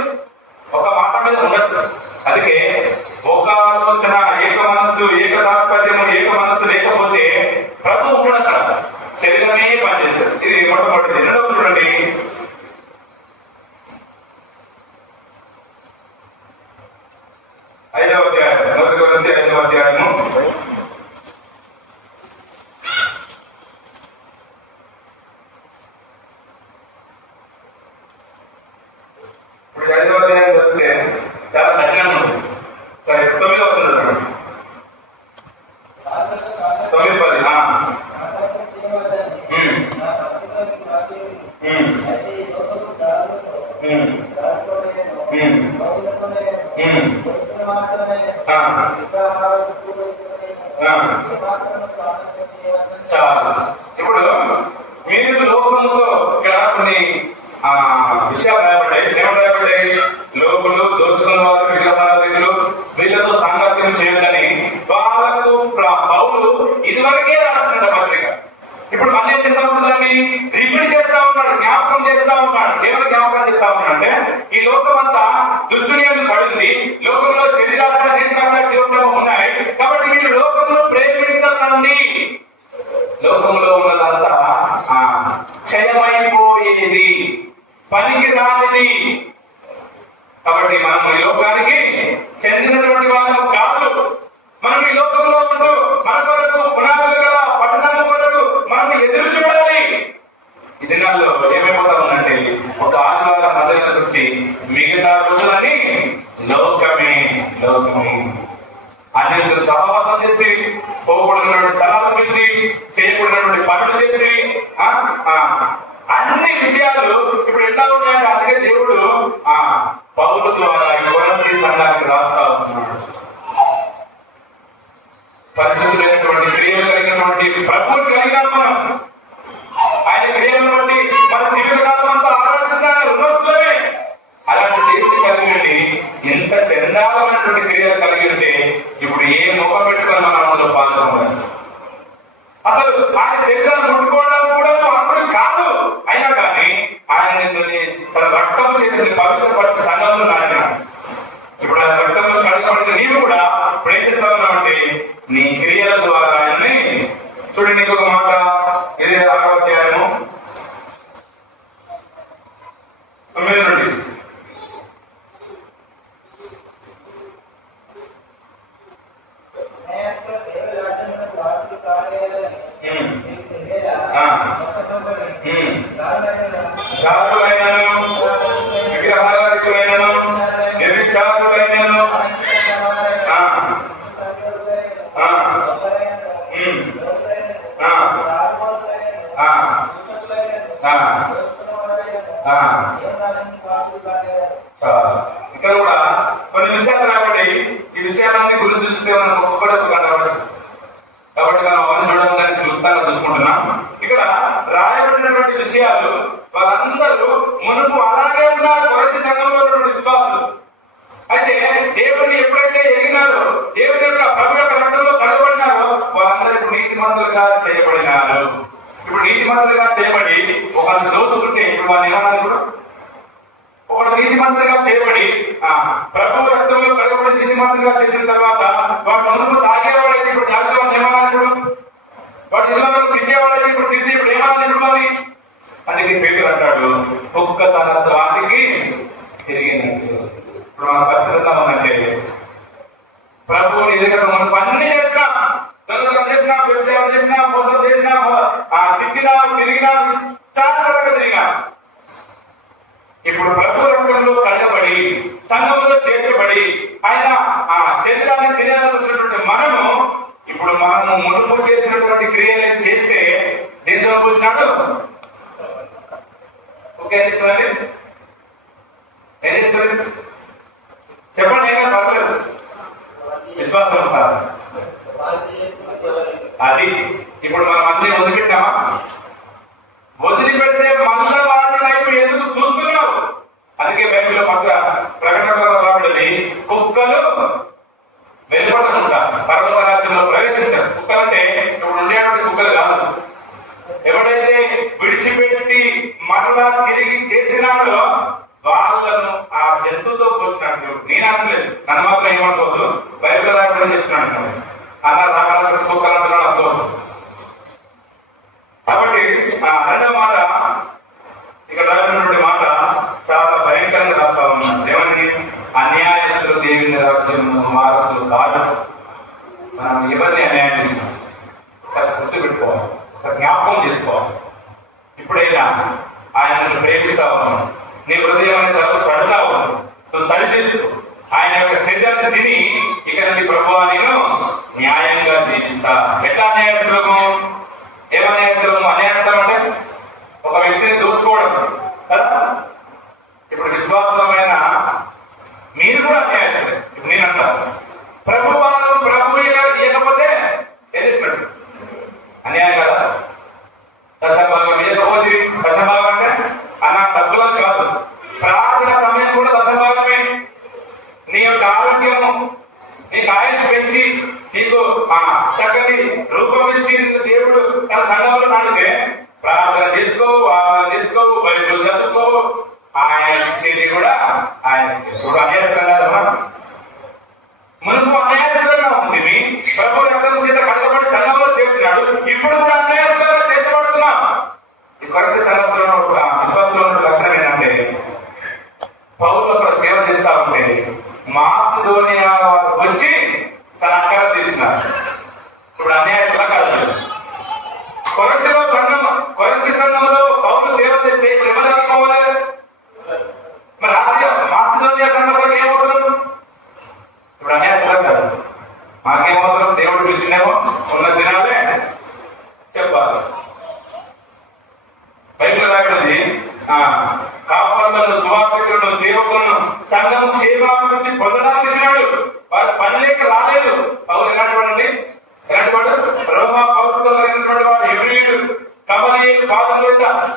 ఒక మాట మీద ఉండదు. అందుకే ఒక ఆలోచన, ఏక మనస్సు, ఏక తాత్పర్యము, ఏక మనస్సు లేకపోతే ప్రభు ఉండడం శరీరమే పనిచేస్తుంది. ఇది మొట్టమొదటి. రెండవ చూడండి, 5వ అధ్యాయం, 1 కొరింథీ 5వ అధ్యాయము. ఇప్పుడు 5వ అధ్యాయం చదివితే చాలా కఠినంగా ఉంటుంది. సరే 9వ వచనం చదవండి. 9:10. చాలా. ఇప్పుడు మీరు లోకముతో ఇక్కడ కొన్ని విషయాలు రాయబడ్డాయి. ఏమో రాయబడ్డాయి, లోకులు, దోచుకున్న వారు, విగ్రహారాధికులు, వీళ్ళతో సాంగత్యం చేయొద్దని వాళ్ళకు పౌలు ఇదివరకే రాసిన పత్రిక. ఇప్పుడు మళ్ళీ ఏం చేస్తా ఉంటుందండి, రిపీట్ చేస్తా ఉన్నాడు, జ్ఞాపకం చేస్తా ఉన్నాడు. ఏమైనా జ్ఞాపకం చేస్తా ఉన్నాడు అంటే ఈ లోకం అంతా దుష్టుని యందు పడింది, లోకంలో శరీరాశ, నేత్రాశ, జీవనం ఉన్నాయి. కాబట్టి మీరు లోకంలో ప్రేమించకండి. క్షయమైపోయేది, పనికి రానిది. కాబట్టి మనం ఈ లోకానికి చెందినటువంటి వాళ్ళం కాదు. మనం ఈ లోకంలో ఉంటూ మన కొరకు పునాదులు గల పట్టణం కొరకు మనం ఎదురు చూడాలి. ఈ దినాల్లో ఏమైపోతా ఉందంటే ఒక ఆదివారం మొదలైన నుంచి మిగతా రోజులని లోకమే లోకమే అన్నింటితో సహవాసం చేసి, పోకూడనటువంటి స్థలాలు పెట్టి, చేయకూడనటువంటి పనులు చేసి, అన్ని విషయాలు ఇప్పుడు ఎట్లా ఉన్నాయంటే అందుకే దేవుడు పౌలు ద్వారా కొరింథీ సంఘానికి రాస్తా ఉంటున్నాడు. పరిశుద్ధులైనటువంటి క్రియలు కలిగినటువంటి ప్రభువుని కలిగిన మనం ఆయన క్రియలను బట్టి మన జీవితకాలం అంతా ఆరాధించాలి రుణస్తులమే. అలాంటి దేవుడి కలిగి ఎంత చండాలమైనటువంటి క్రియలు కలిగి ఉంటే ఇప్పుడు ఏ ముఖం పెట్టుకొని మనం అందులో పాల్గొనాలి. అసలు ఆయన శరీరాన్ని ముట్టుకోవడానికి కూడా అప్పుడు కాదు. అయినా కానీ ఆయన తన రక్తం చేతిని పవిత్రపరిచి సంఘంలో నాటినాడు. ఇప్పుడు ఆ రక్తంలో కడుగుబడిన నీవు కూడా ఇప్పుడు ఏం చేస్తావు అంటే నీ క్రియల ద్వారా ఆయన్ని చూడండి. నీకు ఒక మాట, ఇది 6వ అధ్యాయము 9 నుండి. జాతులైనను, విగ్రహారాధికులైనను, నిర్విచారులైనను, ఇక్కడ కూడా కొన్ని విషయాలు రాబట్టి ఈ విషయాలన్నీ గురించి చూస్తే మనం ఒక్కొక్కటి కనబడదు. కాబట్టి మనం అవన్నీ చూడడానికి క్లుప్తంగా చూసుకుంటున్నాం. ఇక్కడ రాయబడినటువంటి విషయాలు వాళ్ళందరూ మునుపు అలాగే ఉన్నారు కొరింథీ సంఘంలో ఉన్నటువంటి విశ్వాసులు. అయితే దేవుడిని ఎప్పుడైతే ఎరిగినారో, దేవుని యొక్క ప్రభు యొక్క రక్తంలో కలగబడినారో వాళ్ళందరూ ఇప్పుడు నీతిమంతులుగా చేయబడినారు. ఇప్పుడు నీతిమంతులుగా చేయబడి ఒకరిని దోచుకుంటే ఇప్పుడు వాళ్ళు ఏమన్నారు? ఇప్పుడు ఒకడు నీతిమంతులుగా చేయబడి ప్రభు రక్తంలో కలగబడి నీతిమంతులుగా చేసిన తర్వాత వాడు మునుపు తాగేవాడైతే ఇప్పుడు తాగేవాళ్ళు ఏమన్నారు? ఇప్పుడు వాడు ఇదివరకు తిట్టేవాడైతే ఇప్పుడు తిట్టి ఇప్పుడు ఏమన్నా ఇవ్వాలి. అందుకే పేరు అంటాడు కుక్క తన త్రాటికి తిరిగినట్టు. ఇప్పుడు మన పరిస్థితి ఉందంటే ప్రభువుని ఎదుగుతా మనం అన్ని చేసినా, దొంగతనం చేసినా, వ్యభిచారం చేసినా, మోసం చేసినా, తిట్టినా, తిరిగినా, ఇష్టానుసారంగా తిరిగినా ఇప్పుడు ప్రభు రక్తంలో కడగబడి సంఘంలో చేర్చబడి ఆయన శరీరాన్ని తినేటువంటి మనము ఇప్పుడు మనము మునుపు చేసినటువంటి క్రియలు చేస్తే దేంతో కూర్చున్నాడు? ఓకే ఏం చేస్తుంది చెప్పండి. ఏమైనా పర్లేదు, విశ్వాసం వస్తారు. అది ఇప్పుడు మనం అన్ని వదిలిపెట్టామా? వదిలిపెడితే మళ్ళా వాటి వైపు ఎందుకు చూస్తున్నావు? అందుకే బైబిల్లో పక్క ప్రకటనలో రాబడింది, కుక్కలు వెలుపడకుండా పర్వత రాజ్యంలో ప్రవేశించారు. కుక్కలంటే ఇప్పుడు ఉండేటువంటి కుక్కలు కాదు. ఎవడైతే విడిచిపెట్టి మరలా తిరిగి చేసినాడో వాళ్ళను ఆ జంతువుతో పోల్చినట్టు. నేను అనలేదు, నన్ను మాత్రం ఏమనుకోవద్దు, బైబిల్ రాయబడి చెప్తున్నాను. అలా రకాల కుక్కలు అంటున్నాడు అనుకోవద్దు. కాబట్టి రెండవ మాట ఇక్కడ రాసినటువంటి మాట చాలా భయంకరంగా రాస్తా ఉన్నాడు. ఏమని? అన్యాయస్తులు దేవుని రాజ్యం వారసులు కాదు. మనం ఎవరిని అన్యాయం చేసినాం ఒకసారి గుర్తు పెట్టుకోవాలి, ఒకసారి జ్ఞాపకం చేసుకోవాలి. ఇప్పుడైనా ఆయనను ప్రేమిస్తావు, నీ హృదయం అనే తడుతావు, నువ్వు సరి చేసుకో. ఆయన యొక్క శరీరాన్ని తిని ఇక నీ ప్రభువా నేను న్యాయంగా జీవిస్తా. ఎట్లా అన్యాయస్తులము? ఏమన్యాయస్తులము? అన్యాయస్థం అంటే ఒక వ్యక్తిని దోచుకోవడం కదా. ఇప్పుడు విశ్వాసమైన మీరు కూడా అన్యాయస్తులే. ఇప్పుడు నేనంటా ప్రభు ఇవ్వకపోతే ఏం చేసినట్టు? అన్యాయం కదా. దశభాగం ఇవ్వకపోతే, దశభాగం అంటే అన్న డబ్బులను కాదు, ప్రార్థన సమయం కూడా దశభాగమే. నీ యొక్క ఆరోగ్యము, నీకు ఆయుష్ పెంచి నీకు చక్కని రూపం ఇచ్చి దేవుడు తన సంఘంలో నాటితే ప్రార్థన చేసుకోవు, ఆరాధన చేసుకోవు, బైబిల్ చదువుకోవు, ఆయన ఇచ్చేది కూడా ఆయన. ఇప్పుడు అన్యాయస్తున్నా మునుపు అన్యాయస్తుగా ఉంది, ప్రభు రక్తం చేత కడగబడి సంఘంలో చేర్చినాడు. ఇప్పుడు కూడా అన్యాయస్తుగా చేర్చబడుతున్నాం.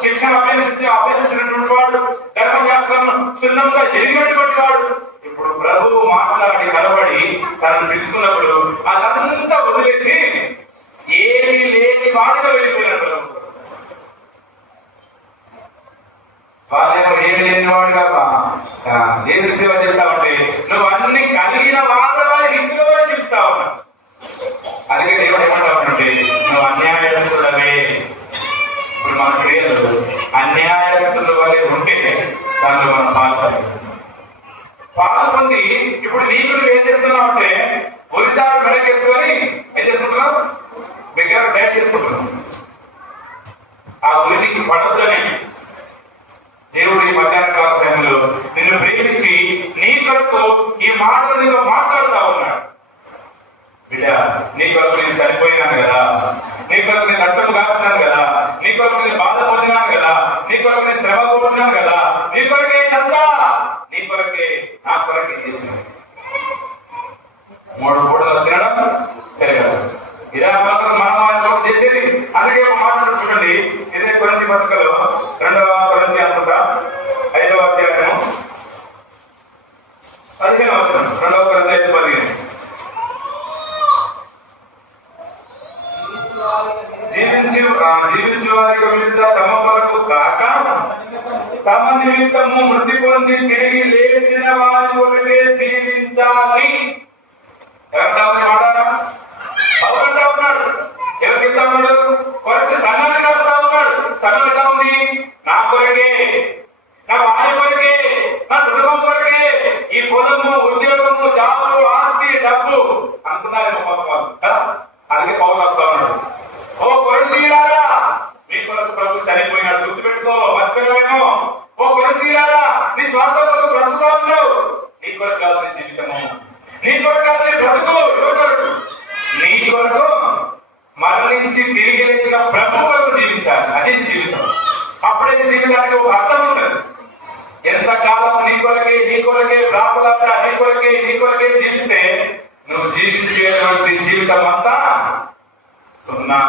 శిక్షణ అభ్యసించినటువంటి వాడు, ధర్మశాస్త్రం క్షుణ్ణంగా ఎరిగినటువంటి వాడు ఇప్పుడు ప్రభువు మాట్లాడి కలబడి తనను పిలుచుకున్నప్పుడు అదంతా వదిలేసి ఏమీ లేని వాడిగా వెళ్ళిపోయినాడు ప్రభు. వాళ్ళేమో ఏమి లేని వాడుగా దేవుడి సేవ చేస్తావంటే నువ్వు అన్ని కలిగిన వాళ్ళ ఇందులో చూస్తా ఉన్నా. అందుకే దేవుడు ఏమంటావంటే నువ్వు అన్యాయస్తులవే. ఇప్పుడు మన క్రియలు అన్యాయస్తుల వల్ల ఉంటే దాంట్లో మనం పాలు పొంది ఇప్పుడు నీకు నువ్వు ఏం చేస్తున్నావు అంటే ఉరితాడు వెనకేసుకొని ఏం చేసుకుంటున్నావు? దగ్గర డైట్ చేసుకుంటున్నావు. ఆ ఉరి నీకు పడొద్దని దేవుడు ఈ మధ్యాహ్న కాల సమయంలో నిన్ను ప్రేమించి నీ కొరకు ఈ మాటలు నీతో మాట్లాడుతా ఉన్నాడు. బిడ్డ, నీ కొరకు నేను చనిపోయినాను కదా, నీ కొరకు నేను రక్తం కాల్చినాను కదా, నీ కొరకు నేను బాధ పొందినాను కదా, నీ కొరకు నేను శ్రమ కూర్చున్నాను కదా, నీ కొరకే ఇదంతా, నీ కొరకే నా కొరకే చేసినాను. 3 పూటలు తినడం తిరగడం ఇదే మనం చేసేది. అందుకే మాట్లాడు చూడండి, ఇదే కొరింథీ పత్రికలో 2వ కొరింథీ అనుకుంటా 5వ అధ్యాయము 15వ వచనం. 2వ కొరింథీ 5:15. జీవించు వారి మీద తమ వరకు కాక తమ నిమిత్తము మృతి పొంది తిరిగి లేచిన వారి కొరకే జీవించాలి. అవునంటా ఉన్నాడు. ఎవరికి ఇస్తా ఉన్నాడు? కొరకి సంఘాన్ని రాస్తా ఉన్నాడు. సంఘం ఎట్లా ఉంది? నా కొరకే, నా భార్య కొరకే, నా కుటుంబం కొరకే, ఈ పొలము, ఉద్యోగము, జాబులు, ఆస్తి, డబ్బు అనుకున్నారేమో పాపం వాళ్ళు. అందుకే పౌలు వస్తా ఉన్నాడు. ఓ కొరింథీయులారా, మీ కొరకు ప్రభు చనిపోయినాడు, గుర్తుపెట్టుకో, మర్చిపోయావేమో. ఓ కొరింథీయులారా, నీ స్వార్థం కొరకు బ్రతుకుతున్నావు. నీ కొరకు కాదు నీ జీవితము, నీ కొరకు కాదు నీ బ్రతుకు. నీ కొరకు మరణించి తిరిగి లేచిన ప్రభు కొరకు జీవించాలి. అది జీవితం. అప్పుడే జీవితానికి ఒక అర్థం ఉంటుంది. ఎంతకాలం నీ కొరకే, నీ కొరకే, ప్రాపులత నీ కొరకే, నీ కొరకే జీవిస్తే నువ్వు జీవించేటువంటి జీవితం అంతా సున్నా.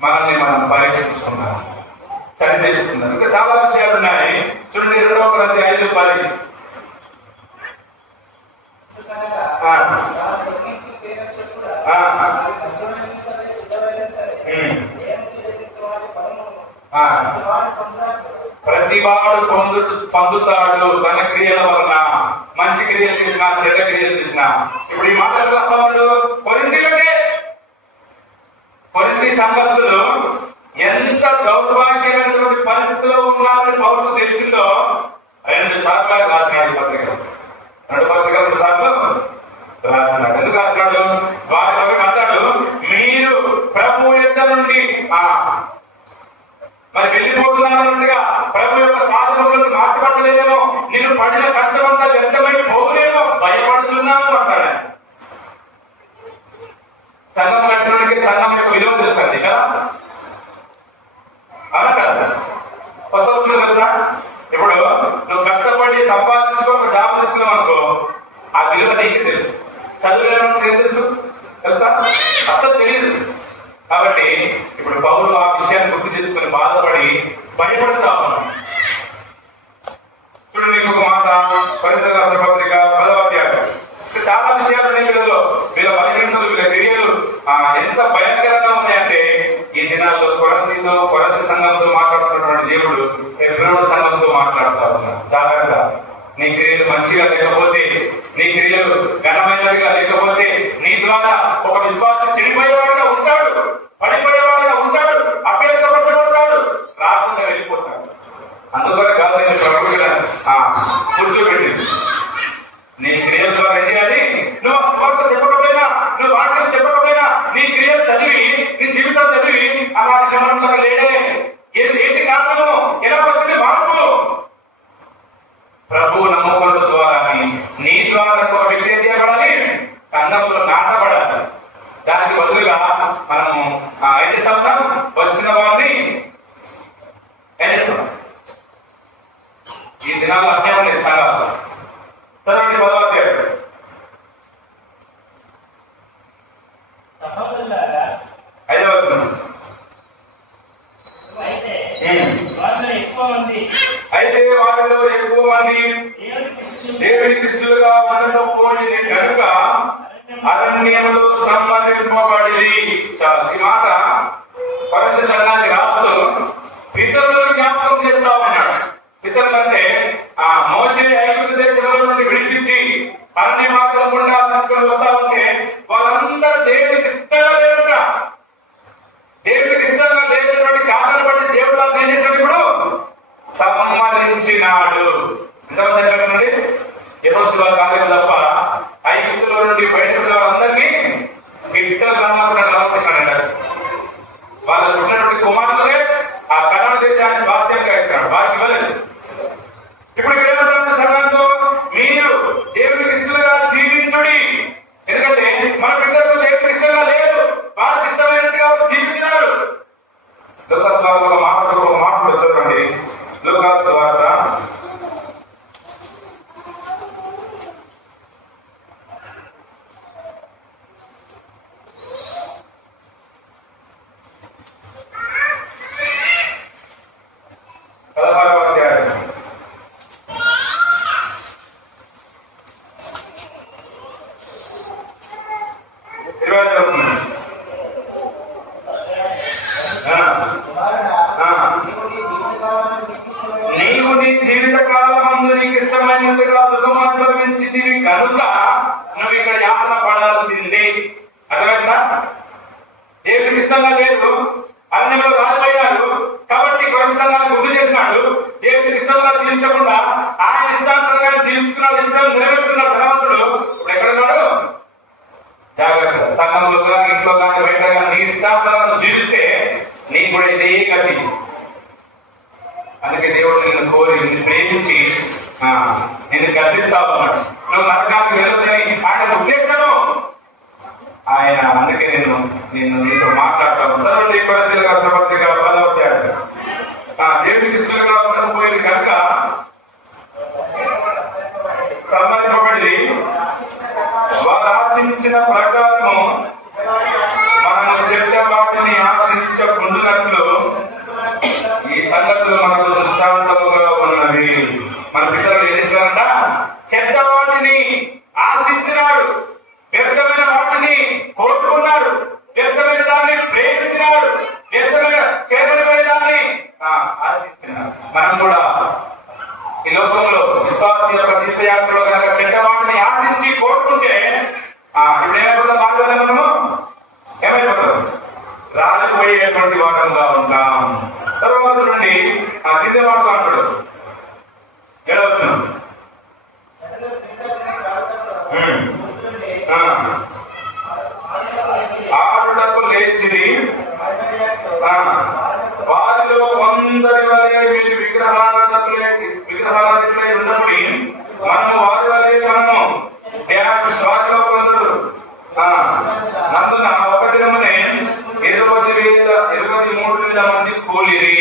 మనల్ని మనం పరీక్షించుకున్నాం, సరి చేసుకున్నాం. ఇంకా చాలా విషయాలు ఉన్నాయి. చూడండి 2వ కొరింథీ 5:10. ప్రతివాడు పొందుతాడు తన క్రియల వలన. మంచి క్రియలు తీసినా, చెడ్డ క్రియలు తీసినా. ఇప్పుడు ఈ మాట్లాడుతున్నాడు కొరింథీ సంఘస్థులు ఎంత దౌర్భాగ్యమైనటువంటి పరిస్థితిలో ఉన్నారని పౌరులకు తెలిసిందో 2 సార్లు రాసినాడు ఈ పత్రిక. 2 పత్రికలు 2 సార్లు రాసినాడు. ఎందుకు రాసినాడు? వారి కొరకు అంటాడు, మీరు ప్రభు యొద్ద నుండి మరి వెళ్ళిపోతున్నారన్నట్టుగా ప్రభు యొక్క సాధనలను మార్చబడలేదేమో, నేను పడిన కష్టమంతా వ్యర్థమై పోలేమో భయపడుతున్నాను అంటాడు. సంఘం కట్టడానికి సంఘం యొక్క విలువ తెలుసండి కదా, అలా కదా. కొత్త విషయం తెలుసా? ఇప్పుడు నువ్వు కష్టపడి సంపాదించుకో ఒక జాబ్ తెచ్చుకున్నావు అనుకో, ఆ విలువ నీకు తెలుసు. చదువులేమో ఏం తెలుసు తెలుసా? అసలు తెలియదు. కాబట్టి ఇప్పుడు పౌరులు ఆ విషయాన్ని గుర్తు చేసుకుని బాధపడి భయపడుతా ఉన్నాం. చూడండి ఇంకొక మాట, కొరింథీ రాసిన పత్రిక 10వ అధ్యాయం. చాలా విషయాలు ఉన్నాయి వీళ్ళలో. వీళ్ళ బలహీనతలు, వీళ్ళ క్రియలు ఎంత భయంకరంగా ఉన్నాయంటే ఈ దినాల్లో కొరింథీ సంఘంతో మాట్లాడుతున్నటువంటి దేవుడు హెబ్రోను సంఘంతో మాట్లాడుతూ ఉన్నాడు. జాగ్రత్త. నీ క్రియలు మంచిగా లేకపోతే, నీ క్రియలు ఘనమైనవిగా లేకపోతే నీ ద్వారా ఒక విశ్వాసం చెడిపోయేవాడుగా ఉంటాడు, పడిపోయేవాడుగా ఉంటాడు, అభ్యర్థపరచబడతాడు, రాకుండా వెళ్ళిపోతాడు. అందువల్ల కాదు నేను ప్రభువుగా కూర్చోబెట్టింది. నీ క్రియల ద్వారా ఏం చేయాలి? నువ్వు వార్త చెప్పకపోయినా, నువ్వు వాక్యం చెప్పకపోయినా, నీ క్రియలు చదివి, నీ జీవితం చదివి అలా నిలబడతారు లేడే. ఏంటి కారణము? ఎలా వచ్చింది మార్పు? ప్రభువు నమ్ముకున్న ద్వారా నీ ద్వారా ఒక వ్యక్తి ఏం చేయబడాలి? సంఘంలో నాటబడాలి. దానికి బదులుగా మనము ఏం చేస్తా ఉన్నాం? వచ్చిన వారిని ఏం చేస్తున్నాం? ఈ దినాల్లో అన్యాయం లేదు సంఘాలు. చదవండి 10వ అధ్యాయం. సహోదరులారా, 5వ వచనం. అయితే వారిలో ఎక్కువ మంది దేవుని క్రిస్తులుగా ఉండకపోయింది కనుక అరణ్యములో సంబంధింపబడి. చాలు. ఈ మాట కొరింథీ సంఘానికి రాస్తూ పితరులను జ్ఞాపకం చేస్తా ఉన్నాడు. పితరులు అంటే మోషే ఐగుప్తు దేశంలో నుండి విడిపించి అరణ్య మార్గం గుండా తీసుకొని వస్తా ఉంటే వాళ్ళందరూ దేవునికి ఇష్టంగా లేరుట. దేవునికి ఇష్టంగా లేనటువంటి కారణాన్ని బట్టి దేవుడు ఏం చేశాడు? ఇప్పుడు సంహరించినాడు. ఎంతమంది చెప్పండి? యెహోషువ కాలం తప్ప ఐగుప్తులో నుండి బయటకు వచ్చిన వాళ్ళందరినీ పిట్టలు రాకుండా నరకపరిచాడు. వాళ్ళకు ఉన్నటువంటి కుమారులే ఆ కనాను దేశాన్ని స్వాస్థ్యంగా ఇచ్చాడు, వారికి ఇవ్వలేదు. ఇప్పుడు ఇక్కడ ఏమంటారు సంఘంతో? మీరు దేవునికి ఇష్టంగా జీవించుడి. ఎందుకంటే మన పిల్లలకు దేవునికి ఇష్టంగా లేదు, వారికి ఇష్టమైనట్టుగా జీవించినారు. లూకాసు వార్త ఒక మాట చూడండి. లూకాసు వార్త 16వ అధ్యాయం 20వ వచనం. నీవు నీ జీవిత కాలమందు నీకు ఇష్టమైనట్టుగా సుఖం అనుభవించింది కనుక నువ్వు ఇక్కడ యాతన పడాల్సిందే. అర్థమైందా? దేవుడికి ఇష్టంగా లేదు, అరణ్యంలో రాలిపోయారు కాబట్టి కొరింథీ సంఘాన్ని గుర్తు చేసినాడు. దేవుడికి ఇష్టంగా జీవించకుండా ఆయన ఇష్టానుసారంగా జీవించుకున్నాడు, ఇష్టాలు నెరవేర్చుకున్నాడు భగవంతుడు. ఇప్పుడు ఎక్కడున్నాడు? జాగ్రత్త. సంఘంలో కానీ ఇంట్లో కానీ బయట కానీ నీ ఇష్టానుసారంగా జీవిస్తే నీకు కూడా ఇదే గతి. అందుకే దేవుడు నిన్ను కోరి నిన్ను ప్రేమించి నిన్ను గర్దిస్తావు అన్నాడు. నువ్వు నరకానికి వెళ్ళొద్దని ఆయన ఉద్దేశము ఆయన. అందుకే నేను నీతో మాట్లాడతాను. చదవండి కొరింథీయులకు రాసిన పత్రిక 10వ అధ్యాయం. దేవుడికి ఇష్టంగా ఉండకపోయింది కనుక సంబంధింపబడి వారు ఆశించిన ప్రకారము మనము చెడ్డ వాటిని ఆశించకుండునట్లు ఈ సంగతులు మనకు దృష్టాంతముగా ఉన్నది. మన పిల్లలు ఏం చేశారంట? చెడ్డ వాటిని ఆశించినాడు, వ్యర్థమైన వాటిని కోరుకున్నాడు, వ్యర్థమైన దాన్ని ప్రేమించినాడు, వ్యర్థమైన చేతమైన దాన్ని ఆశించినాడు. మనం కూడా ఈ లోకంలో విశ్వాస యొక్క జీవితయాత్రలో కనుక చెడ్డ వాటిని ఆశించి కోరుకుంటే ఇప్పుడు ఏమైపోతాం? బాధ్యత మనము ఏమైపోతాం? రాలిపోయేటువంటి వాటంగా ఉంటాం. తర్వాత నుండి దిద్దే మాట అంటాడు. ఏడవచ్చును. ఆడుటకు లేచిరి, వారిలో కొందరి వలె వీళ్ళు విగ్రహారాధకులై ఉన్నప్పుడు మనము వారి వలె మనము వారిలో కొందరు నందున ఒక దినమునే 23,000 మంది కూలిరి.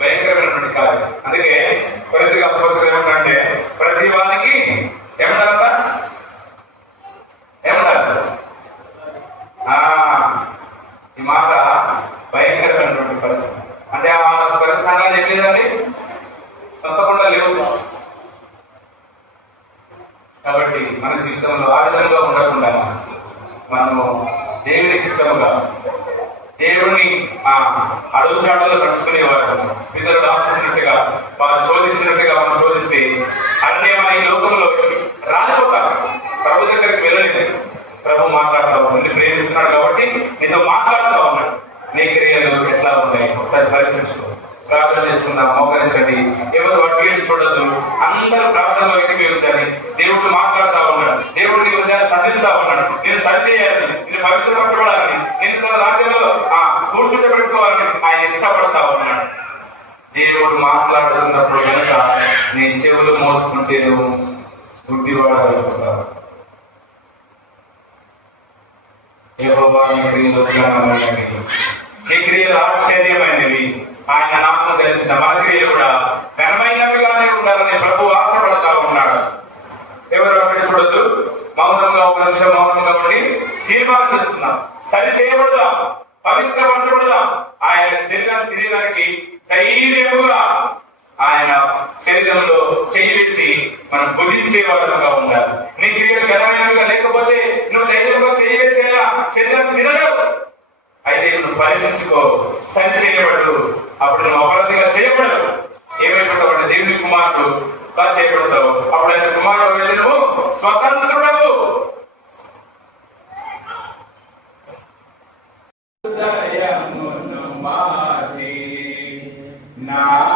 భయంకరమైనటువంటి కార్యం. అందుకే కొరింథీ పత్రిక ఏమంటే ప్రతి వానికి ఏమంటారంట? ఈ మాట భయంకరమైనటువంటి పరిస్థితి. అంటే ఆ కొరింథీ సంఘాలు ఏం లేదండి, సొంతకుండా లేవు. కాబట్టి మన జీవితంలో ఆ విధంగా ఉండకుండా మనము దేవునికి ఇష్టముగా దేవుణ్ణి అడుగు చాటులో నడుచుకునేవారు. పిల్లలు ఆశించినట్టుగా వారు శోధించినట్టుగా మనం శోధిస్తే అరణ్యమైన ఈ లోకంలో రాలిపోతారు, ప్రభు దగ్గరికి వెళ్ళలేదు. ప్రభు మాట్లాడుతూ నిన్ను ప్రేమిస్తున్నాడు కాబట్టి నీతో మాట్లాడుతూ ఉన్నాడు. నీ క్రియలు ఎట్లా ఉన్నాయి ఒకసారి పరీక్షించుకో. ప్రార్థన చేసుకుందాం, మోకరించండి. ఎవరు వాటి చూడద్దు, అందరూ ప్రార్థనలో ఎక్కిపించాలి. దేవుడు మాట్లాడుతూ ఉన్నాడు, దేవుడు నీ హృదయాన్ని సంధిస్తా ఉన్నాడు. నేను సరిచేయాలి, నేను పవిత్రపరచబడాలని, నేను తన రాజ్యంలో కూర్చుండబెట్టుకోవాలని ఆయన ఇష్టపడతా ఉన్నాడు. దేవుడు మాట్లాడుతున్నప్పుడు కనుక నీ చెవులు మోసుకుంటే నువ్వు గుడ్డివాడగలుగుతావు. యెహోవా నీ క్రియలు ఘనమైనవి, నీ క్రియలు ఆశ్చర్యమైనవి. ఆయన నామం ధరించిన మన క్రియలు కూడా ఘనమైనవిగానే ఉండాలని ప్రభు ఆశపడతా ఉన్నాడు. ఎవరు అక్కడి చూడొద్దు, మౌనంగా ఒక నిమిషం మౌనంగా ఉండి తీర్మానం చేస్తున్నాం. సరి చేయబడదాం, పవిత్రపరచబడదాం. ఆయన శరీరాన్ని తిరగడానికి ధైర్యముగా ఆయన శరీరంలో చేయి వేసి మనం భుజించే వారుగా ఉండాలి. నీ క్రియలు ఘనమైనవిగా లేకపోతే నువ్వు ధైర్యంగా చేయి వేసేలా శరీరం తినలేవు. అయితే నువ్వు పరీక్షించుకో, సరి చేయబడు, అప్పుడు నువ్వు అపరాధిగా చేయబడవు. ఏమైపోతావు? దేవుని కుమారుడుగా చేయబడతావు. అప్పుడు ఆయన కుమారుడు వెళ్ళి నువ్వు స్వతంత్రుడవు. నా